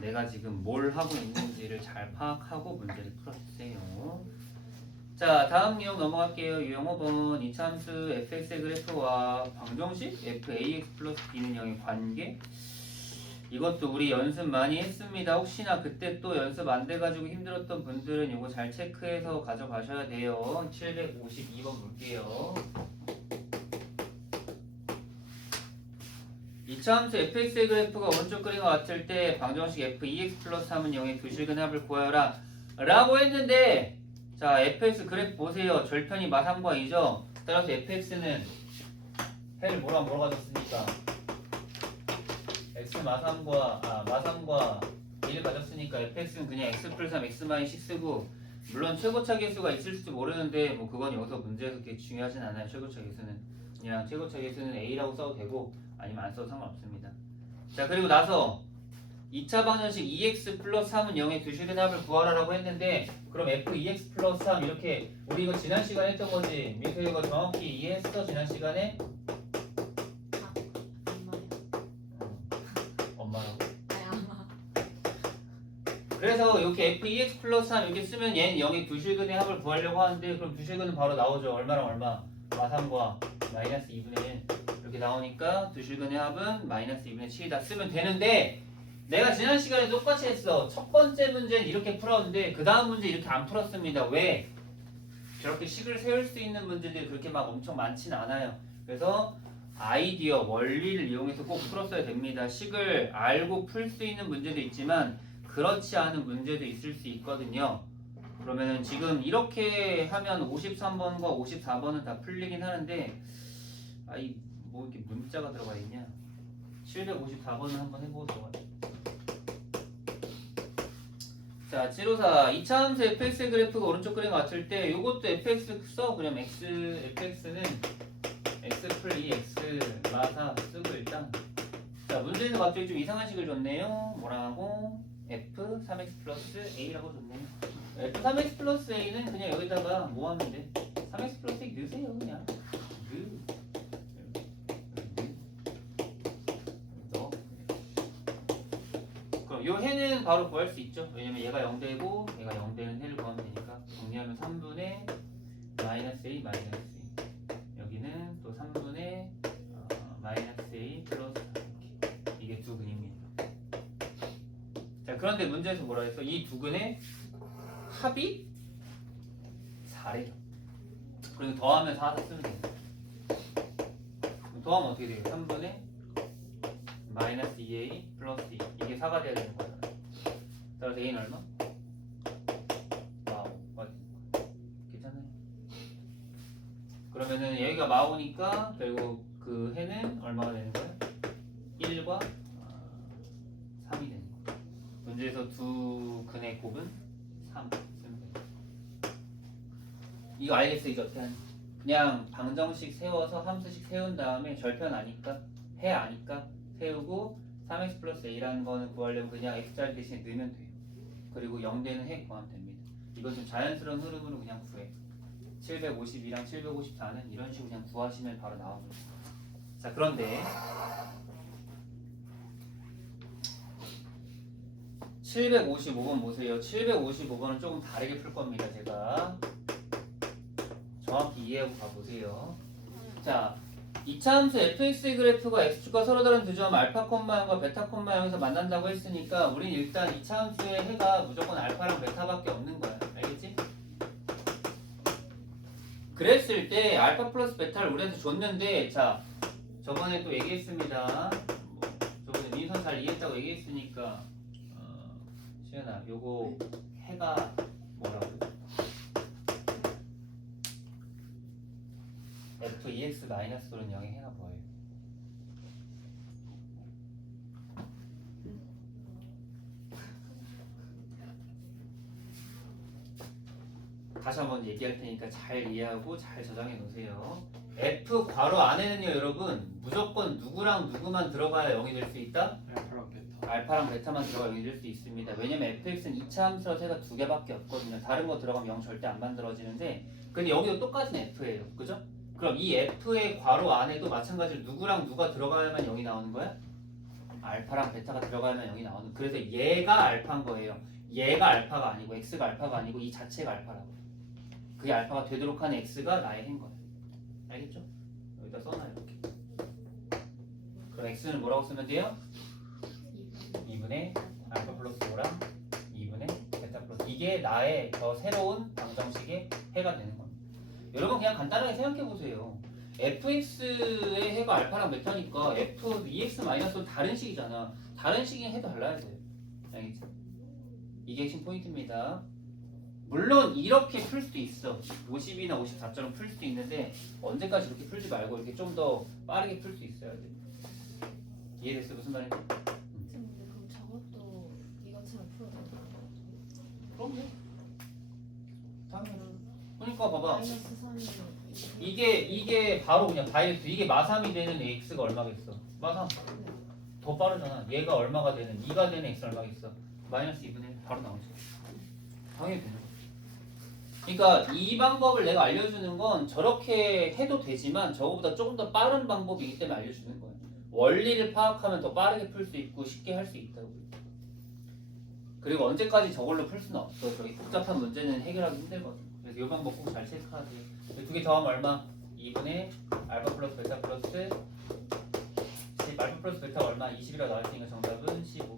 내가 지금 뭘 하고 있는지를 잘 파악하고 문제를 풀어주세요. 자, 다음 유형 넘어갈게요. 유형 5번 이차함수 fx의 그래프와 방정식 fax 플러스 b는 0의 관계. 이것도 우리 연습 많이 했습니다. 혹시나 그때 또 연습 안 돼가지고 힘들었던 분들은 이거 잘 체크해서 가져가셔야 돼요. 752번 볼게요. 이차함수 fx의 그래프가 오른쪽 그림과 같을 때 방정식 f2x 플러스 3은 0의 교실근 합을 구하여라 라고 했는데, 자 fx 그래프 보세요. 절편이 마삼과 2죠. 따라서 fx는 해를 뭐랑 뭐가 가졌으니까 x 마삼과 2를 가졌으니까 fx는 그냥 x 플러스 3 x 마이너스 6고, 물론 최고차 계수가 있을지도 모르는데 뭐 그건 여기서 문제에서 그렇게 중요하진 않아요. 최고차 계수는 그냥 최고차 계수는 a라고 써도 되고 아니면 안 써도 상관없습니다. 자, 그리고 나서 2차 방정식 2x 플러스 3은 0의 교실근 합을 구하라라고 했는데, 그럼 f2x 플러스 3 이렇게 우리 이거 지난 시간에 했던 거지. 민수 이거 정확히 이해했어? 지난 시간에? 엄마라고. 그래서 이렇게 f2x 플러스 3 이렇게 쓰면 얘는 0의 교실근의 합을 구하려고 하는데, 그럼 교실근은 바로 나오죠. 얼마랑 얼마? 마3과 마이너스 2분의 1 이렇게 나오니까 교실근의 합은 마이너스 2분의 7이다 쓰면 되는데, 내가 지난 시간에 똑같이 했어. 첫 번째 문제는 이렇게 풀었는데 그 다음 문제 이렇게 안 풀었습니다. 왜? 저렇게 식을 세울 수 있는 문제들이 그렇게 막 엄청 많진 않아요. 그래서 아이디어, 원리를 이용해서 꼭 풀었어야 됩니다. 식을 알고 풀 수 있는 문제도 있지만 그렇지 않은 문제도 있을 수 있거든요. 그러면은 지금 이렇게 하면 53번과 54번은 다 풀리긴 하는데, 아이 뭐 이렇게 문자가 들어가 있냐? 754번을 한번 해보죠. 자, 754 2차함수 fx의 그래프가 오른쪽 그림 같을 때 이것도 fx 써. 그럼 fx는 x 풀 2x 마사 쓰고 일단. 자, 문제에서 갑자기 좀 이상한 식을 줬네요. 뭐라고? f 3x 플러스 a라고 줬네요. f 3x 플러스 a는 그냥 여기다가 뭐 하면 돼? 3x 플러스 a 넣으세요 그냥. 요 해는 바로 구할 수 있죠. 왜냐면 얘가 0되고 얘가 0되는 해를 구하면 되니까. 정리하면 3분의 마이너스 a 마이너스 a, 여기는 또 3분의 마이너스 a 플러스 3, 이게 두 근입니다. 자, 그런데 문제에서 뭐라 했어? 이 두 근의 합이 4래요. 그리고 더하면 4 쓰면 돼요. 더하면 어떻게 돼요? 3분의 마이너스 2a 플러스 2, 이게 4가 돼야 되는 거잖아요. 따라서 a는 얼마? 마오. 괜찮아요. 그러면은 여기가 마오니까 결국 그 해는 얼마가 되는 거예요? 1과 3이 되는 거예요. 문제에서 두 근의 곱은 3 쓰면 돼요. 이거 알겠어? 이거 어떻게 하는? 그냥 방정식 세워서 함수식 세운 다음에 절편 아니까 해 아니까 세우고 3x 플러스 a라는 거는 구하려면 그냥 x자리 대신에 넣으면 돼요. 그리고 0되는 해 구하면 됩니다. 이건 좀 자연스러운 흐름으로 그냥 구해. 752랑 754는 이런 식으로 그냥 구하시면 바로 나옵니다. 자, 그런데 755번 보세요. 755번은 조금 다르게 풀 겁니다. 제가 정확히 이해하고 가보세요. 자, 이차함수 fx의 그래프가 x축과 서로 다른 두 점 알파 콤마 0과 베타 콤마 0에서 만난다고 했으니까 우린 일단 이차함수의 해가 무조건 알파랑 베타밖에 없는 거야. 알겠지? 그랬을 때 알파 플러스 베타를 우리한테 줬는데, 자, 저번에 또 얘기했습니다. 저번에 민선 잘 이해했다고 얘기했으니까 시연아, 요거 해가 뭐라고? f(2x) 마이너스 또는 0의 해가 뭐예요? 다시 한번 얘기할 테니까 잘 이해하고 잘 저장해 놓으세요. f 괄호 안에는요, 여러분 무조건 누구랑 누구만 들어가야 0이 될 수 있다? 알파랑 베타. 알파랑 베타만 들어가 0이 될 수 있습니다. 왜냐면 fx는 2차 함수라서 해가 두 개밖에 없거든요. 다른 거 들어가면 0 절대 안 만들어지는데, 근데 여기도 똑같은 f예요. 그죠? 그럼 이 f의 괄호 안에도 마찬가지로 누구랑 누가 들어가야만 0이 나오는 거야? 알파랑 베타가 들어가야만 0이 나오는. 그래서 얘가 알파인 거예요. 얘가 알파가 아니고 x가 알파가 아니고 이 자체가 알파라고. 그게 알파가 되도록 하는 x가 나의 해인 거야. 알겠죠? 여기다 써놔 이렇게. 그럼 x는 뭐라고 쓰면 돼요? 2분의 알파 플러스 5랑 2분의 베타 플러스, 이게 나의 저 새로운 방정식의 해가 되는 겁니다. 여러분 그냥 간단하게 생각해 보세요. fx의 해가 알파랑 베타니까 f(2x) 마이너스는 다른 식이잖아. 다른 식의 해도 달라야 돼요. 알겠지? 이게 핵심 포인트입니다. 물론 이렇게 풀 수도 있어. 50이나 54처럼 풀 수도 있는데 언제까지 이렇게 풀지 말고 이렇게 좀 더 빠르게 풀 수 있어야 돼. 이해됐어? 무슨 말인지? 근데 그럼 저것도 이것처럼 풀어도 되나요? 그럼요. 당연히. 그러니까 봐봐. 마이너스 3이 이게 바로 그냥 다이렉트. 이게 마3이 되는 x가 얼마겠어? 마3. 더 빠르잖아. 얘가 얼마가 되는 2가 되는 x 얼마겠어? 마이너스 2분의 1 바로 나오죠. 당연히 되는 거야. 그러니까 이 방법을 내가 알려주는 건 저렇게 해도 되지만 저거보다 조금 더 빠른 방법이기 때문에 알려주는 거예요. 원리를 파악하면 더 빠르게 풀 수 있고 쉽게 할 수 있다고. 그리고 언제까지 저걸로 풀 수는 없어. 저기 복잡한 문제는 해결하기 힘들거든. 그래서 이 방법 꼭 잘 체크하세요. 두 개 더하면 얼마? 2분의 알파 플러스 베타 플러스 10. 알파 플러스 베타 얼마? 20이라 나왔으니까 정답은 15.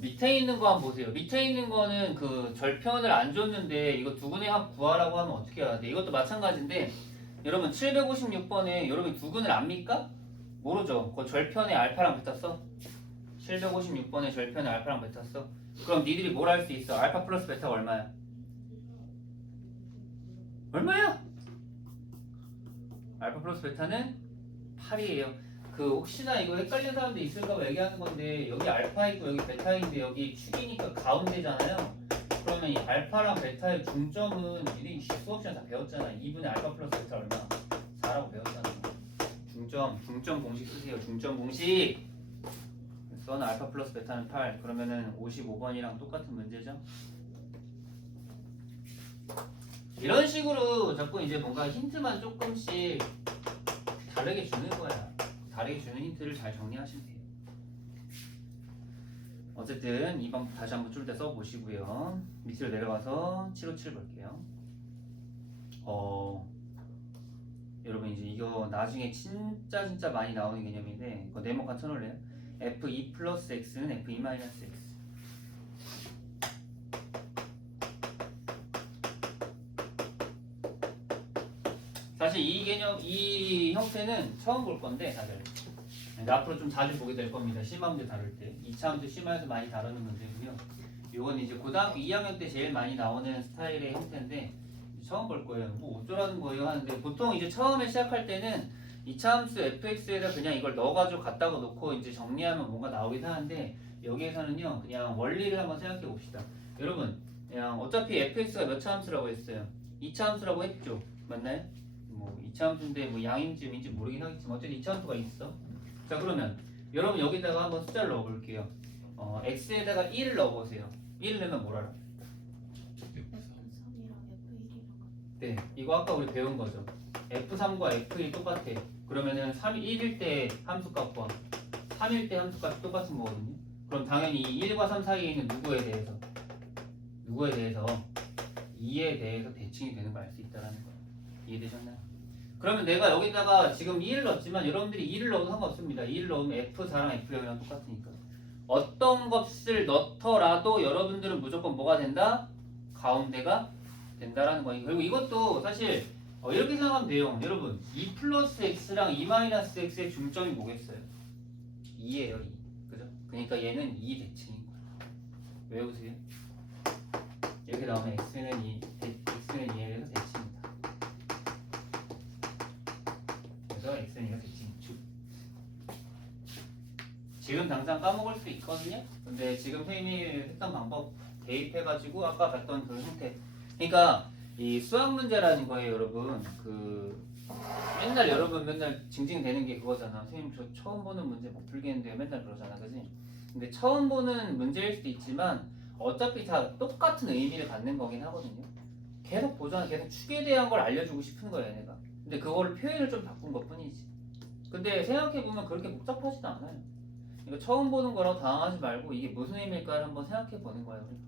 밑에 있는 거 한번 보세요. 밑에 있는 거는 그 절편을 안 줬는데 이거 두근의 합 구하라고 하면 어떻게 해야 돼? 이것도 마찬가지인데 여러분 756번에 여러분 두근을 압니까? 모르죠. 그 절편에 알파랑 베타 써? 756번에 절편에 알파랑 베타 써? 그럼 니들이 뭘 할 수 있어? 알파 플러스 베타가 얼마야? 얼마야? 알파 플러스 베타는 8이에요. 그 혹시나 이거 헷갈리는 사람들 있을까봐 얘기하는 건데 여기 알파 있고 여기 베타인데 여기 축이니까 가운데잖아요. 그러면 이 알파랑 베타의 중점은 니네 수업 시간 다 배웠잖아. 2분의 알파 플러스 베타 얼마? 4라고 배웠잖아. 중점 공식 쓰세요. 중점 공식. 써는 알파 플러스 베타는 8. 그러면은 55번이랑 똑같은 문제죠. 이런 식으로 자꾸 이제 뭔가 힌트만 조금씩 다르게 주는 거야. 다르게 주는 힌트를 잘 정리하시면 돼요. 어쨌든 이 방법 다시 한번 줄 때 써보시고요. 밑으로 내려가서 757 볼게요. 여러분 이제 이거 나중에 진짜 많이 나오는 개념인데 이거 네모칸 쳐놓을래요? f2 플러스 x는 f2 마이너스 x. 사실 이 개념, 이 형태는 처음 볼 건데 다들 앞으로 좀 자주 보게 될 겁니다. 심화 문제 다룰 때 2차 문제 심화에서 많이 다루는 문제고요. 이건 이제 고등학교 2학년 때 제일 많이 나오는 스타일의 형태인데 처음 볼 거예요. 뭐 어쩌라는 거예요 하는데 보통 이제 처음에 시작할 때는 이차 함수 fx에다 그냥 이걸 넣어가지고 갖다가 놓고 이제 정리하면 뭔가 나오긴 하는데 여기에서는요 그냥 원리를 한번 생각해 봅시다. 여러분 그냥 어차피 fx가 몇 차 함수라고 했어요? 2차 함수라고 했죠. 맞나요? 뭐 2차 함수인데 뭐 양인지 민지 모르긴 하겠지만 어쨌든 2차 함수가 있어. 자 그러면 여러분 여기다가 한번 숫자를 넣어볼게요. x에다가 1을 넣어보세요. 1을 넣으면 뭘 알아? F3이랑 F1이랑 네, 이거 아까 우리 배운 거죠. F3과 F1이 똑같아. 그러면은 1일 때 함수값과 3일 때 함수값이 똑같은 거거든요. 그럼 당연히 이 1과 3 사이에 있는 누구에 대해서 2에 대해서 대칭이 되는 걸 알 수 있다는 거예요. 이해되셨나요? 그러면 내가 여기다가 지금 2를 넣었지만 여러분들이 2를 넣어도 상관없습니다. 2를 넣으면 F4랑 F0이랑 똑같으니까. 어떤 값을 넣더라도 여러분들은 무조건 뭐가 된다? 가운데가 된다라는 거예요. 그리고 이것도 사실 이렇게 생각하면 돼요. 여러분 2 플러스 x랑 2 마이너스 x의 중점이 뭐겠어요? 2예요. 2. 그죠? 그러니까 얘는 2 대칭인 거예요. 외우세요. 이렇게 나오면 x는 2, x는 2에 대해서 대칭이다. 그래서 x는 2가 대칭이죠. 지금 당장 까먹을 수 있거든요. 근데 지금 선생님이 했던 방법 대입해가지고 아까 봤던 그 형태. 그러니까 이 수학 문제라는 거예요, 여러분. 맨날 여러분 맨날 징징대는 게 그거잖아. 선생님 저 처음 보는 문제 못 풀겠는데 맨날 그러잖아, 그지? 근데 처음 보는 문제일 수도 있지만 어차피 다 똑같은 의미를 갖는 거긴 하거든요. 계속 보잖아, 계속 축에 대한 걸 알려주고 싶은 거야, 얘네가. 근데 그거를 표현을 좀 바꾼 것뿐이지. 근데 생각해 보면 그렇게 복잡하지도 않아요. 그러니까 처음 보는 거라고 당황하지 말고 이게 무슨 의미일까를 한번 생각해 보는 거예요. 우리가.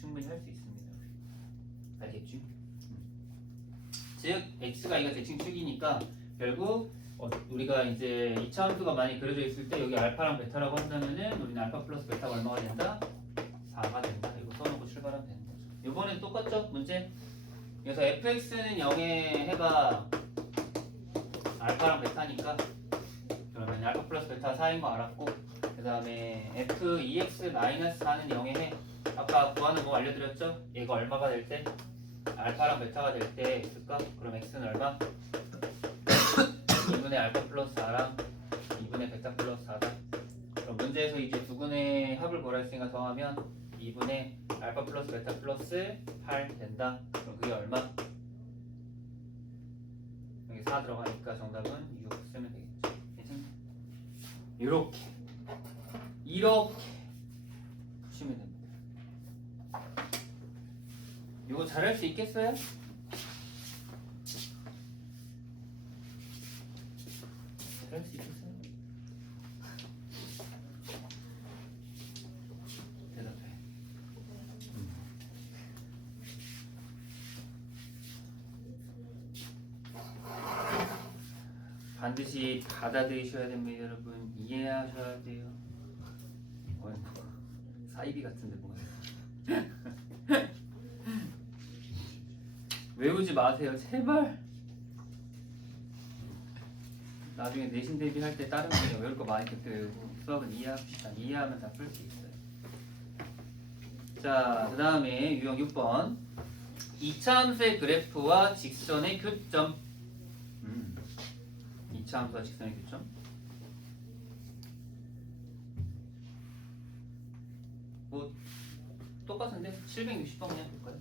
충분히 할 수 있습니다. 알겠죠? 즉 x가 이가 대칭축이니까 결국 우리가 이제 2차 함수가 많이 그려져 있을 때 여기 알파랑 베타라고 한다면은 우리는 알파 플러스 베타가 얼마가 된다? 4가 된다. 이거 써놓고 출발하면 되는 거죠. 이번엔 똑같죠? 문제. 그래서 fx는 0의 해가 알파랑 베타니까 그러면 알파 플러스 베타 4인 거 알았고 그 다음에 f2x-4는 0의 해 아까 구하는 거 알려드렸죠? 얘가 얼마가 될 때? 알파랑 베타가 될 때 x값 그럼 x는 얼마? 2분의 알파 플러스 4랑 2분의 베타 플러스 4다. 그럼 문제에서 이제 두 분의 합을 구할 생각 정하면 2분의 알파 플러스 베타 플러스 8 된다. 그럼 그게 얼마? 여기 4 들어가니까 정답은 6 쓰면 되겠죠. 괜찮나요? 이렇게 푸시면 됩니다. 이거 잘할 수 있겠어요? 잘할 수 있겠어요? 대답해. 반드시 받아들이셔야 됩니다, 여러분. 이해하셔야 돼요. 사이비 같은데 뭐가 외우지 마세요, 제발. 나중에 내신 대비할 때 다른 거 외울 거 많이 그때 외우고 수학은 이해합시다. 이해하면 다 풀 수 있어요. 자, 그 다음에 유형 6번 2차 함수의 그래프와 직선의 교점. 2차 함수와 직선의 교점. 뭐 똑같은데 760번 그냥 볼까요?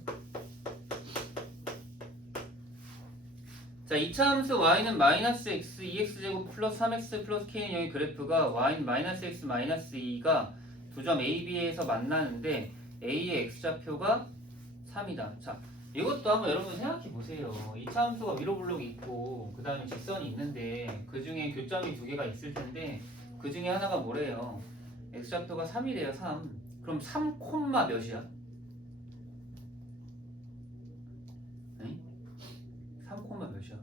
자, 2차 함수 y는 마이너스 x 2x제곱 플러스 3x 플러스 k는 0의 그래프가 y는 마이너스 x 마이너스 2가 두 점 a, b에서 만나는데 a의 x좌표가 3이다. 자, 이것도 한번 여러분 생각해 보세요. 2차 함수가 위로 블록이 있고 그 다음에 직선이 있는데 그 중에 교점이 두 개가 있을 텐데 그 중에 하나가 뭐래요? x좌표가 3이래요. 3. 그럼 3 콤마 몇이야? 3 콤마 몇이야?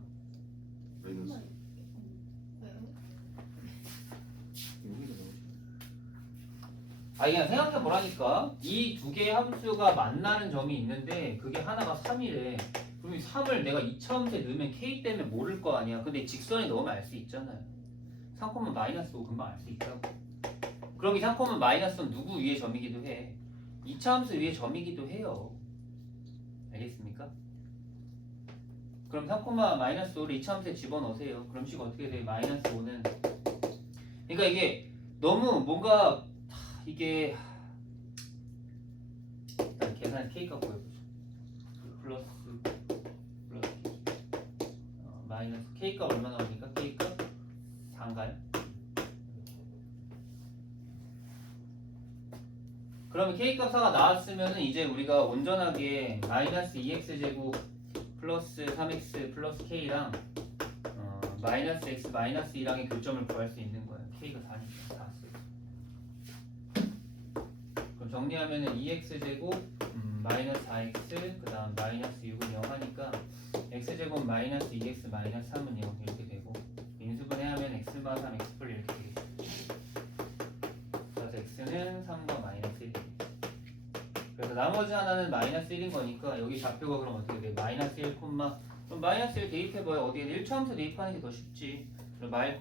마이너스 그냥 생각해 보라니까. 이 두 개의 함수가 만나는 점이 있는데 그게 하나가 3이래. 그럼 이 3을 내가 2차 함수에 넣으면 k 때문에 모를 거 아니야. 근데 직선에 넣으면 알 수 있잖아요. 3, 마이너스 5 금방 알 수 있다고. 그럼 이 3, 마이너스는 누구 위의 점이기도 해. 2차 함수 위의 점이기도 해요. 알겠습니까? 그럼 3,-5를 이차함수에 집어넣으세요. 그럼 식 어떻게 돼? -5는 그러니까 이게 너무 뭔가 이게 일단 계산 K값 구해보죠. 플러스 마이너스 K값 얼마 나오니까 K값 4인가요? 그러면 K값 4가 나왔으면 이제 우리가 온전하게 마이너스 2x제곱 플러스 3x 플러스 K랑 마이너스 x 마이너스 2랑의 교점을 구할 수 있는 거예요. K가 4니까 4 쓰고. 그럼 정리하면은 2x제곱 마이너스 4x 그 다음 마이너스 6은 0 하니까 x제곱 마이너스 2x 마이너스 3은 0 이렇게 되고 인수분해하면 x마 3 x플 이렇게 되겠죠. 그래서 x는 3과 마이너스 1. 그래서 나머지 하나는 마이너스 1인 거니까 여기 좌표가 그럼 어떻게 돼? 마이너스 1, 그럼 마이너스 1 대입해봐요. 어디에 1차함수 대입하는 게 더 쉽지. 그럼 마일,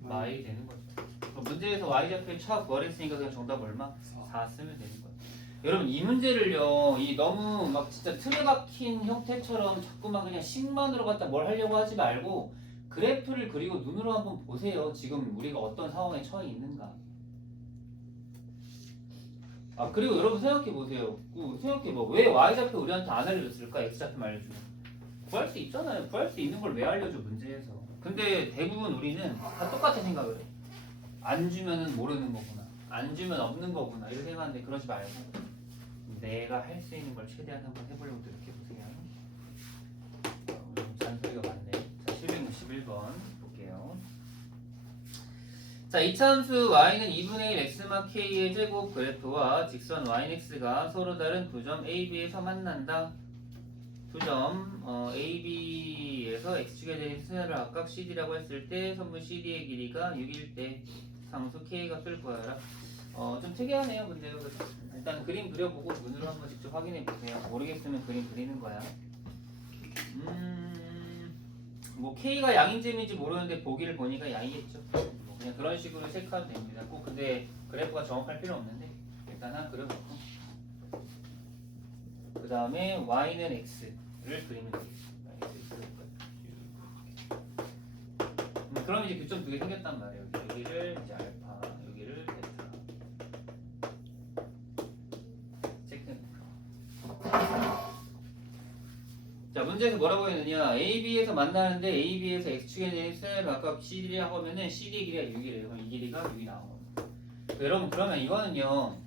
마일이 되는 거죠. 그럼 문제에서 y좌표의 차 구하랬으니까 그냥 정답 얼마? 4 쓰면 되는 거예요. 여러분 이 문제를요, 이 너무 막 진짜 틀에 박힌 형태처럼 자꾸만 그냥 식만으로 갖다 뭘 하려고 하지 말고 그래프를 그리고 눈으로 한번 보세요. 지금 우리가 어떤 상황에 처해 있는가. 아 그리고 여러분 생각해 보세요. 생각해봐. 왜 y좌표 우리한테 안 알려줬을까? x좌표 알려주면 구할 수 있잖아요. 구할 수 있는 걸 왜 알려줘 문제에서. 근데 대부분 우리는 다 똑같은 생각을 해. 안 주면은 모르는 거구나. 안 주면 없는 거구나. 이렇게 생각하는데 그러지 말고 내가 할 수 있는 걸 최대한 한번 해보려고 노력해보세요. 잔소리가 많네. 자, 761번 볼게요. 자, 이차함수 y는 2분의 1 x마 k의 제곱 그래프와 직선 yx가 서로 다른 두 점 a, b에서 만난다. 두 점 a, b에서 x축에 대한 수열을 각각 cd라고 했을 때 선분 cd의 길이가 6일 때 상수 k 값을 구하라. 좀 특이하네요. 근데 일단 그림 그려보고 눈으로 한번 직접 확인해 보세요. 모르겠으면 그림 그리는 거야. 뭐 K가 양인지 인지 모르는데 보기를 보니까 양이겠죠. 뭐 그냥 그런 식으로 체크하면 됩니다. 꼭 근데 그래프가 정확할 필요 없는데 일단 하나 그려놓고 그 다음에 Y는 X를 그리면 되겠습니다. 그럼 이제 교점 두 개 생겼단 말이에요. 여기를 이제 알파, 여기를 베타. 자, 문제에서 뭐라고 했느냐? AB에서 만나는데 AB에서 X축에 대한 수를 각각 CD라고 하면은 CD의 길이가 6이래요. 그럼 이 길이가 6이 나온 겁니다. 여러분 그러면 이거는요,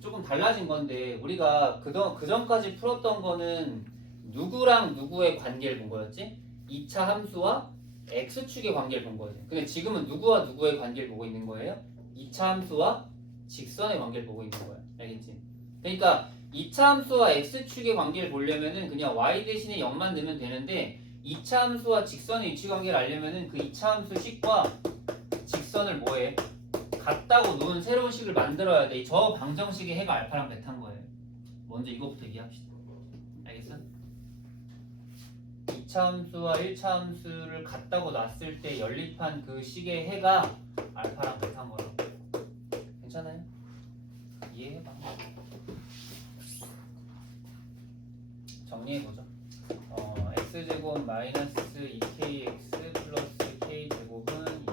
조금 달라진 건데 우리가 그 전까지 풀었던 거는 누구랑 누구의 관계를 본 거였지? 2차 함수와 X축의 관계를 본 거예요. 근데 지금은 누구와 누구의 관계를 보고 있는 거예요? 2차 함수와 직선의 관계를 보고 있는 거예요. 알겠지? 그러니까 2차 함수와 x축의 관계를 보려면은 그냥 y 대신에 0만 넣으면 되는데 2차 함수와 직선의 위치 관계를 알려면은 그 2차 함수 식과 직선을 뭐해? 같다고 놓은 새로운 식을 만들어야 돼. 저 방정식의 해가 알파랑 베타인 거예요. 먼저 이거부터 이해합시다. 알겠어? 2차 함수와 1차 함수를 같다고 놨을 때 연립한 그 식의 해가 알파랑 베타인 거라고. 괜찮아요? 이해해봐. 정리해보죠. x제곱 마이너스 2kx 플러스 k제곱은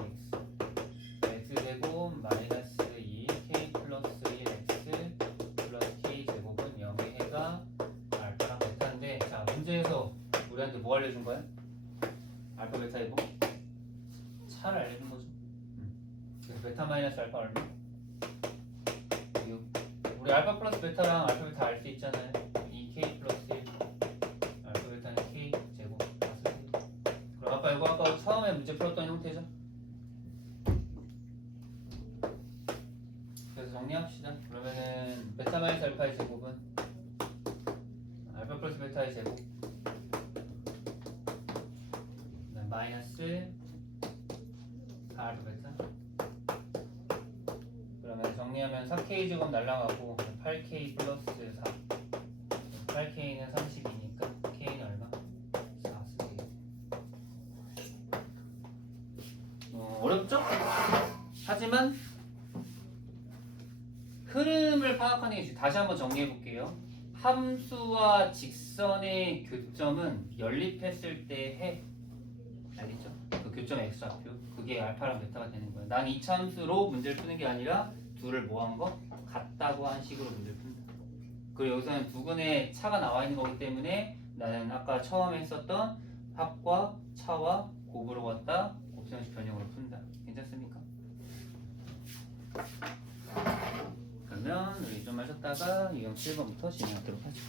2x x제곱 마이너스 2k 플러스 1x 플러스 k제곱은 0의 해가 알파랑 베타인데 자 문제에서 우리한테 뭐 알려준 거야? 알파 베타 해보? 차를 알려준 거죠. 그래서 베타 마이너스 알파 얼마? 6. 우리 알파 플러스 베타랑 알파 베타 알 수 있잖아요. 2k 플러스 1 알파 베타는 k 제곱 그럼 이거 아까 처음에 문제 풀었던 형태죠. 그래서 정리합시다. 그러면은 베타 마이너스 알파의 제곱은 알파 플러스 베타의 제곱 마이너스 4알파 베타. 그러면 정리하면 4k 제곱 날라가고 8k 플러스 4 8k는 32니까 k는 얼마? 4 쓰기. 어렵죠? 하지만 흐름을 파악하는 게 다시 한번 정리해 볼게요. 함수와 직선의 교점은 연립했을 때 해. 알겠죠? 그 교점 x좌표. 그게 알파랑 베타가 되는 거예요. 난 이차함수로 문제를 푸는 게 아니라 둘을 뭐한 거? 같다고 한 식으로 문제를 푼다. 그리고 여기서는 두근의 차가 나와 있는 거기 때문에 나는 아까 처음에 했었던 합과 차와 곱으로 갖다 곱셈식 변형으로 푼다. 괜찮습니까? 그러면 우리 좀 마셨다가 유형 7번부터 진행하도록 하죠.